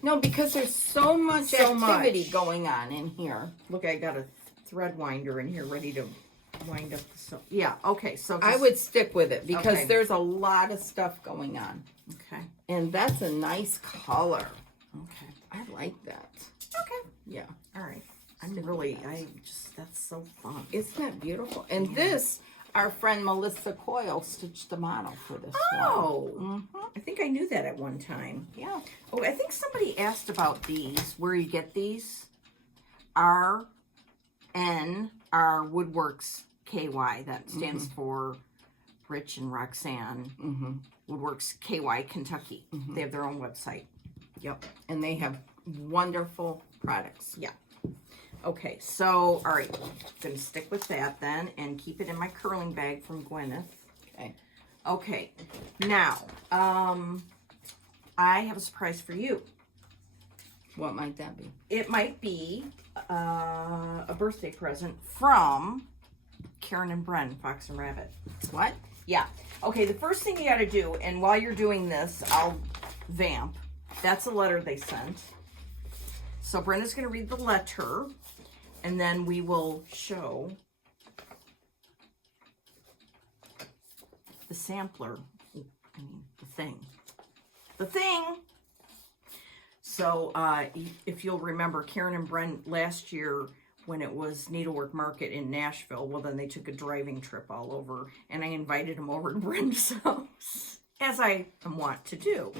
No, because there's so much So activity much. going on in here. Look, I got a thread winder in here ready to wind up the sew. Yeah, okay. So I just- would stick with it because Okay. there's a lot of stuff going on. Okay. And that's a nice color. Okay. I like that. Okay. Yeah. All right. That's so fun. Isn't that beautiful? And this, our friend Melissa Coyle stitched the model for this Oh. one. I think I knew that at one time. Yeah. Oh, I think somebody asked about these, where you get these. RN Woodworks KY. That stands for Rich and Roxanne Woodworks KY Kentucky. They have their own website. Yep. And they have wonderful products. Yeah. Okay, so, all right. Gonna stick with that then and keep it in my curling bag from Gwyneth. Okay. Okay, now, I have a surprise for you. What might that be? It might be a birthday present from Karen and Bren, Fox and Rabbit. What? Yeah. Okay, the first thing you got to do, and while you're doing this, I'll vamp. That's a letter they sent. So Brenda's going to read the letter, and then we will show the sampler. I mean, the thing. The thing! So, if you'll remember, Karen and Bren last year, when it was Needlework Market in Nashville, well, then they took a driving trip all over, and I invited them over to Brenda's house, as I am wont to do.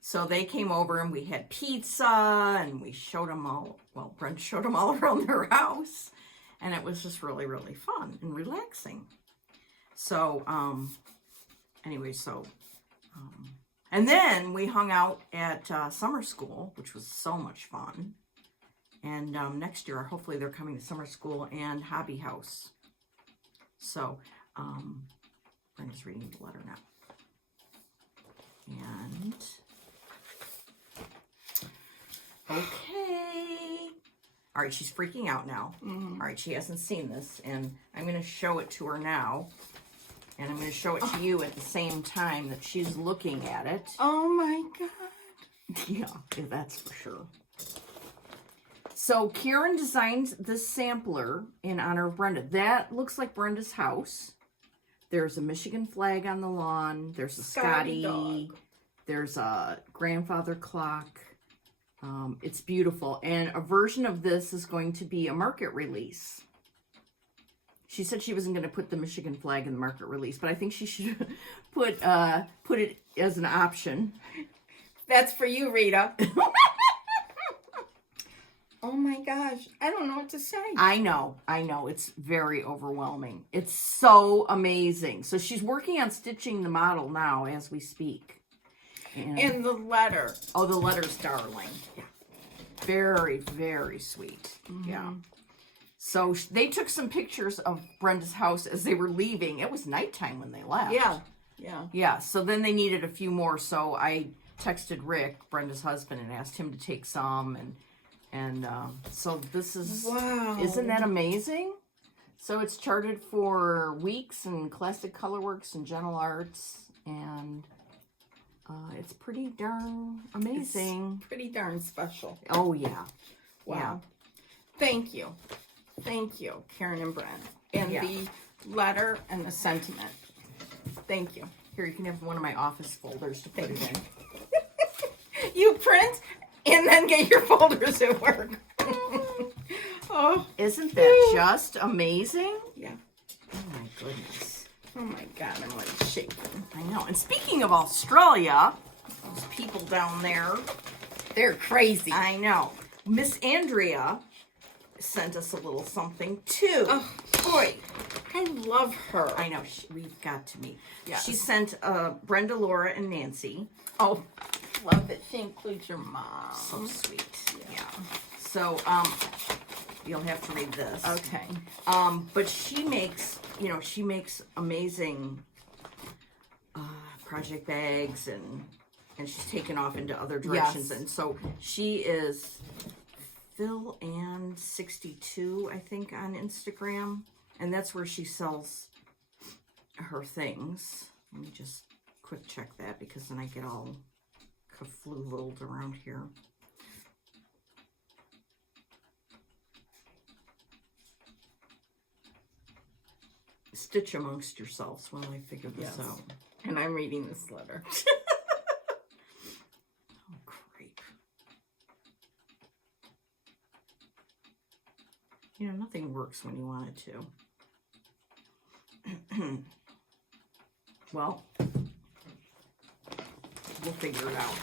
So they came over, and we had pizza, and we showed them all, well, Brenda showed them all around their house, and it was just really, really fun and relaxing. So, anyway, so... and then we hung out at summer school, which was so much fun. And next year, hopefully they're coming to summer school and Hobby House. So, Brenda's reading the letter now. And, okay. All right, she's freaking out now. All right, she hasn't seen this, and I'm going to show it to her now. And I'm going to show it to you at the same time that she's looking at it. Oh my God. Yeah, that's for sure. So Karen designed this sampler in honor of Brenda. That looks like Brenda's house. There's a Michigan flag on the lawn. There's a Scotty. dog. There's a grandfather clock. It's beautiful. And a version of this is going to be a market release. She said she wasn't going to put the Michigan flag in the market release, but I think she should put it as an option. That's for you, Rita. Oh my gosh. I don't know what to say. I know. It's very overwhelming. It's so amazing. So she's working on stitching the model now as we speak. And the letter. Oh, the letter's darling. Yeah. Very, very sweet. Yeah. So they took some pictures of Brenda's house as they were leaving. It was nighttime when they left. Yeah. Yeah. So then they needed a few more. So I texted Rick, Brenda's husband, and asked him to take some. And so this is, wow. Isn't that amazing? So it's charted for Weeks and Classic Colorworks and Gentle Arts. And it's pretty darn amazing. It's pretty darn special. Oh, yeah. Wow. Yeah. Thank you. Thank you, Karen and Brenda. And the letter and the sentiment. Thank you. Here, you can have one of my office folders to put it in. You print and then get your folders at work. Oh, isn't that just amazing? Yeah. Oh, my goodness. Oh, my God. I'm like shaking. I know. And speaking of Australia, those people down there, they're crazy. I know. Miss Andrea sent us a little something too. Oh, boy. I love her. I know. We've got to meet. Yes. She sent Brenda, Laura, and Nancy. Oh, love it. She includes your mom. So sweet. Yeah. So, you'll have to read this. Okay. But she makes, amazing project bags, and she's taken off into other directions. Yes. And so she is Phil Ann 62, I think, on Instagram, and that's where she sells her things. Let me just quick check that, because then I get all kafloozled around here. Stitch amongst yourselves while I figure this out. And I'm reading this letter. Oh, great. Nothing works when you want it to. Well, we'll figure it out.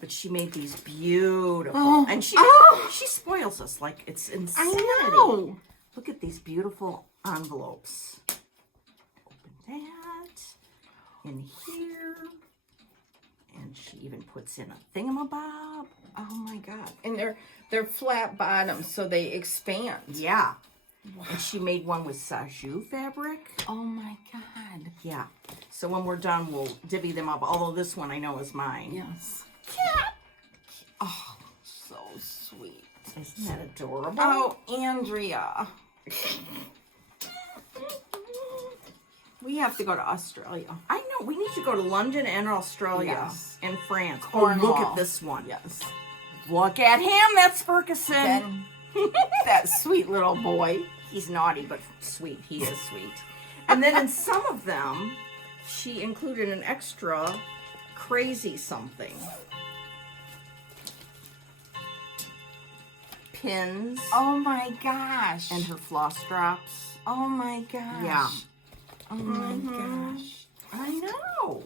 But she made these beautiful, and she spoils us like it's insanity. I know. Look at these beautiful envelopes. Open that in here, and she even puts in a thingamabob. Oh my God! And they're flat bottoms, so they expand. Yeah. Wow. And she made one with Saju fabric. Oh my God! Yeah. So when we're done, we'll divvy them up. Although this one I know is mine. Yes. Cat. Oh, so sweet. Isn't that adorable? Oh, Andrea. We have to go to Australia. I know. We need to go to London and Australia and France. Cornwall. Oh, look at this one. Yes. Look at him. That's Ferguson. That sweet little boy. He's naughty, but sweet. He is sweet. And then in some of them, she included an extra crazy something. Pins. Oh my gosh. And her floss drops. Oh my gosh. Yeah. Oh my gosh. I know.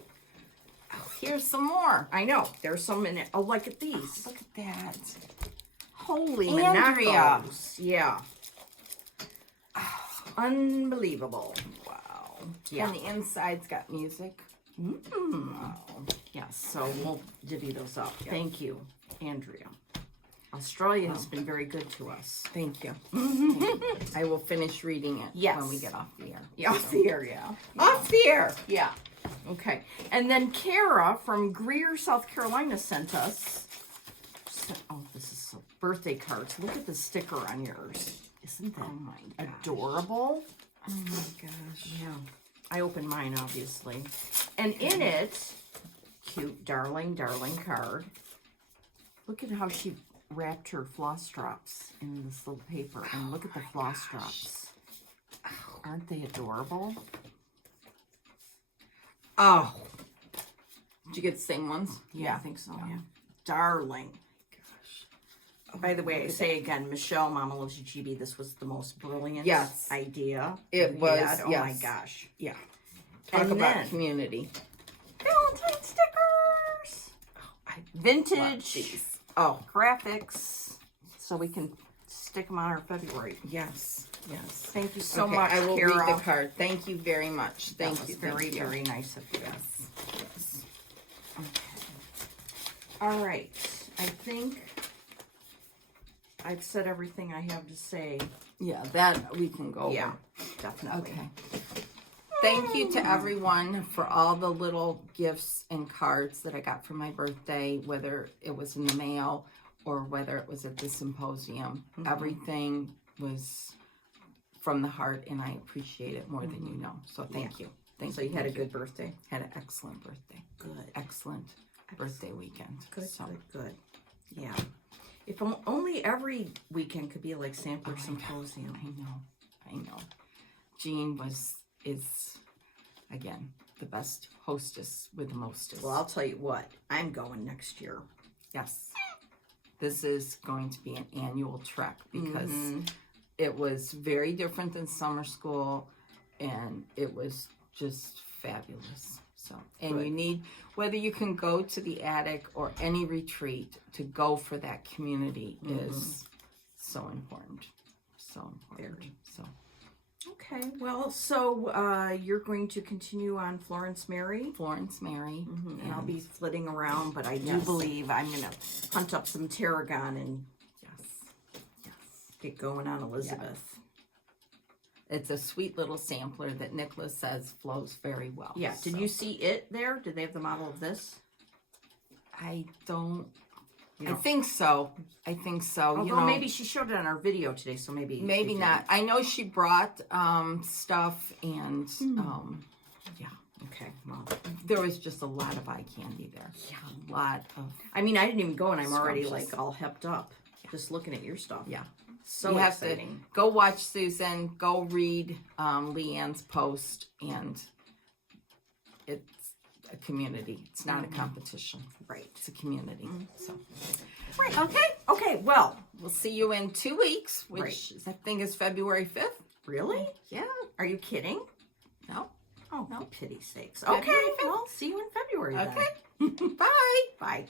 Here's some more. I know. There's some in it. Oh, look at these. Look at that. Holy Andrea. Manacos. Yeah. Unbelievable. Wow. Yeah. And the inside's got music. Wow. Yes, so we'll divvy those up. Yep. Thank you, Andrea. Australia has been very good to us. Thank you. I will finish reading it when we get off the air. Yeah, off the air, yeah. Off the air. Yeah. Okay. And then Kara from Greer, South Carolina sent us, this is so birthday cards. Look at the sticker on yours. Isn't that adorable? Oh my gosh. Yeah. I opened mine, obviously. And in it, cute, darling, darling card. Look at how she wrapped her floss drops in this little paper. And look at the floss drops. Aren't they adorable? Oh. Did you get the same ones? Yeah, I think so, yeah. Darling. By the way, I say again, Michelle, Mama Loves You GB, this was the most brilliant idea. It was, Oh my gosh. Yeah. Talk And about then, community. Valentine stickers. Vintage. These. Oh, graphics. so we can stick them on our February. Yes. Thank you so Okay, much, I will Kara. read the card. Thank you very much. That Thank was you. very, thank you. very nice of you. Yes. Okay. All right. I think I've said everything I have to say. Yeah, that we can go Yeah, over. definitely. Okay. Thank you to everyone for all the little gifts and cards that I got for my birthday, whether it was in the mail or whether it was at the symposium. Everything was from the heart, and I appreciate it more than you know. So thank you. Thank So you had a good birthday. Had an excellent birthday. Good. Excellent birthday weekend. Good, So, good. Yeah. If only every weekend could be like Sampler Symposium. I know. Jean is again the best hostess with the mostest. Well, I'll tell you what. I'm going next year. Yes. This is going to be an annual trek because it was very different than summer school, and it was just fabulous. So, and Good. you need, whether you can go to the attic or any retreat, to go for that community is so important. So important. Very. So, Okay. Well, so you're going to continue on Florence Mary. Florence Mary. And I'll be flitting around, but I do believe I'm going to hunt up some tarragon and get going on Elizabeth. It's a sweet little sampler that Nicholas says flows very well. Yeah. Did you see it there? Did they have the model of this? I don't. You I don't- think so. Although maybe she showed it on our video today, so maybe maybe they not. I know she brought stuff, and yeah, Okay. Well, there was just a lot of eye candy there. Yeah, a lot of. I mean, I didn't even go, and I'm already Scrumptious. like all hepped up just looking at your stuff. Yeah. So You have exciting. to go watch Susan. Go read Leanne's post, and it's a community. It's not a competition. Right. It's a community. So. Right. Okay. Well, We'll see you in 2 weeks, which Right. I think is February 5th. really? Yeah. Are you kidding? No. Oh, no. Pity's sakes. February Okay. 5th. Well, see you in February then. Okay. Bye. Bye.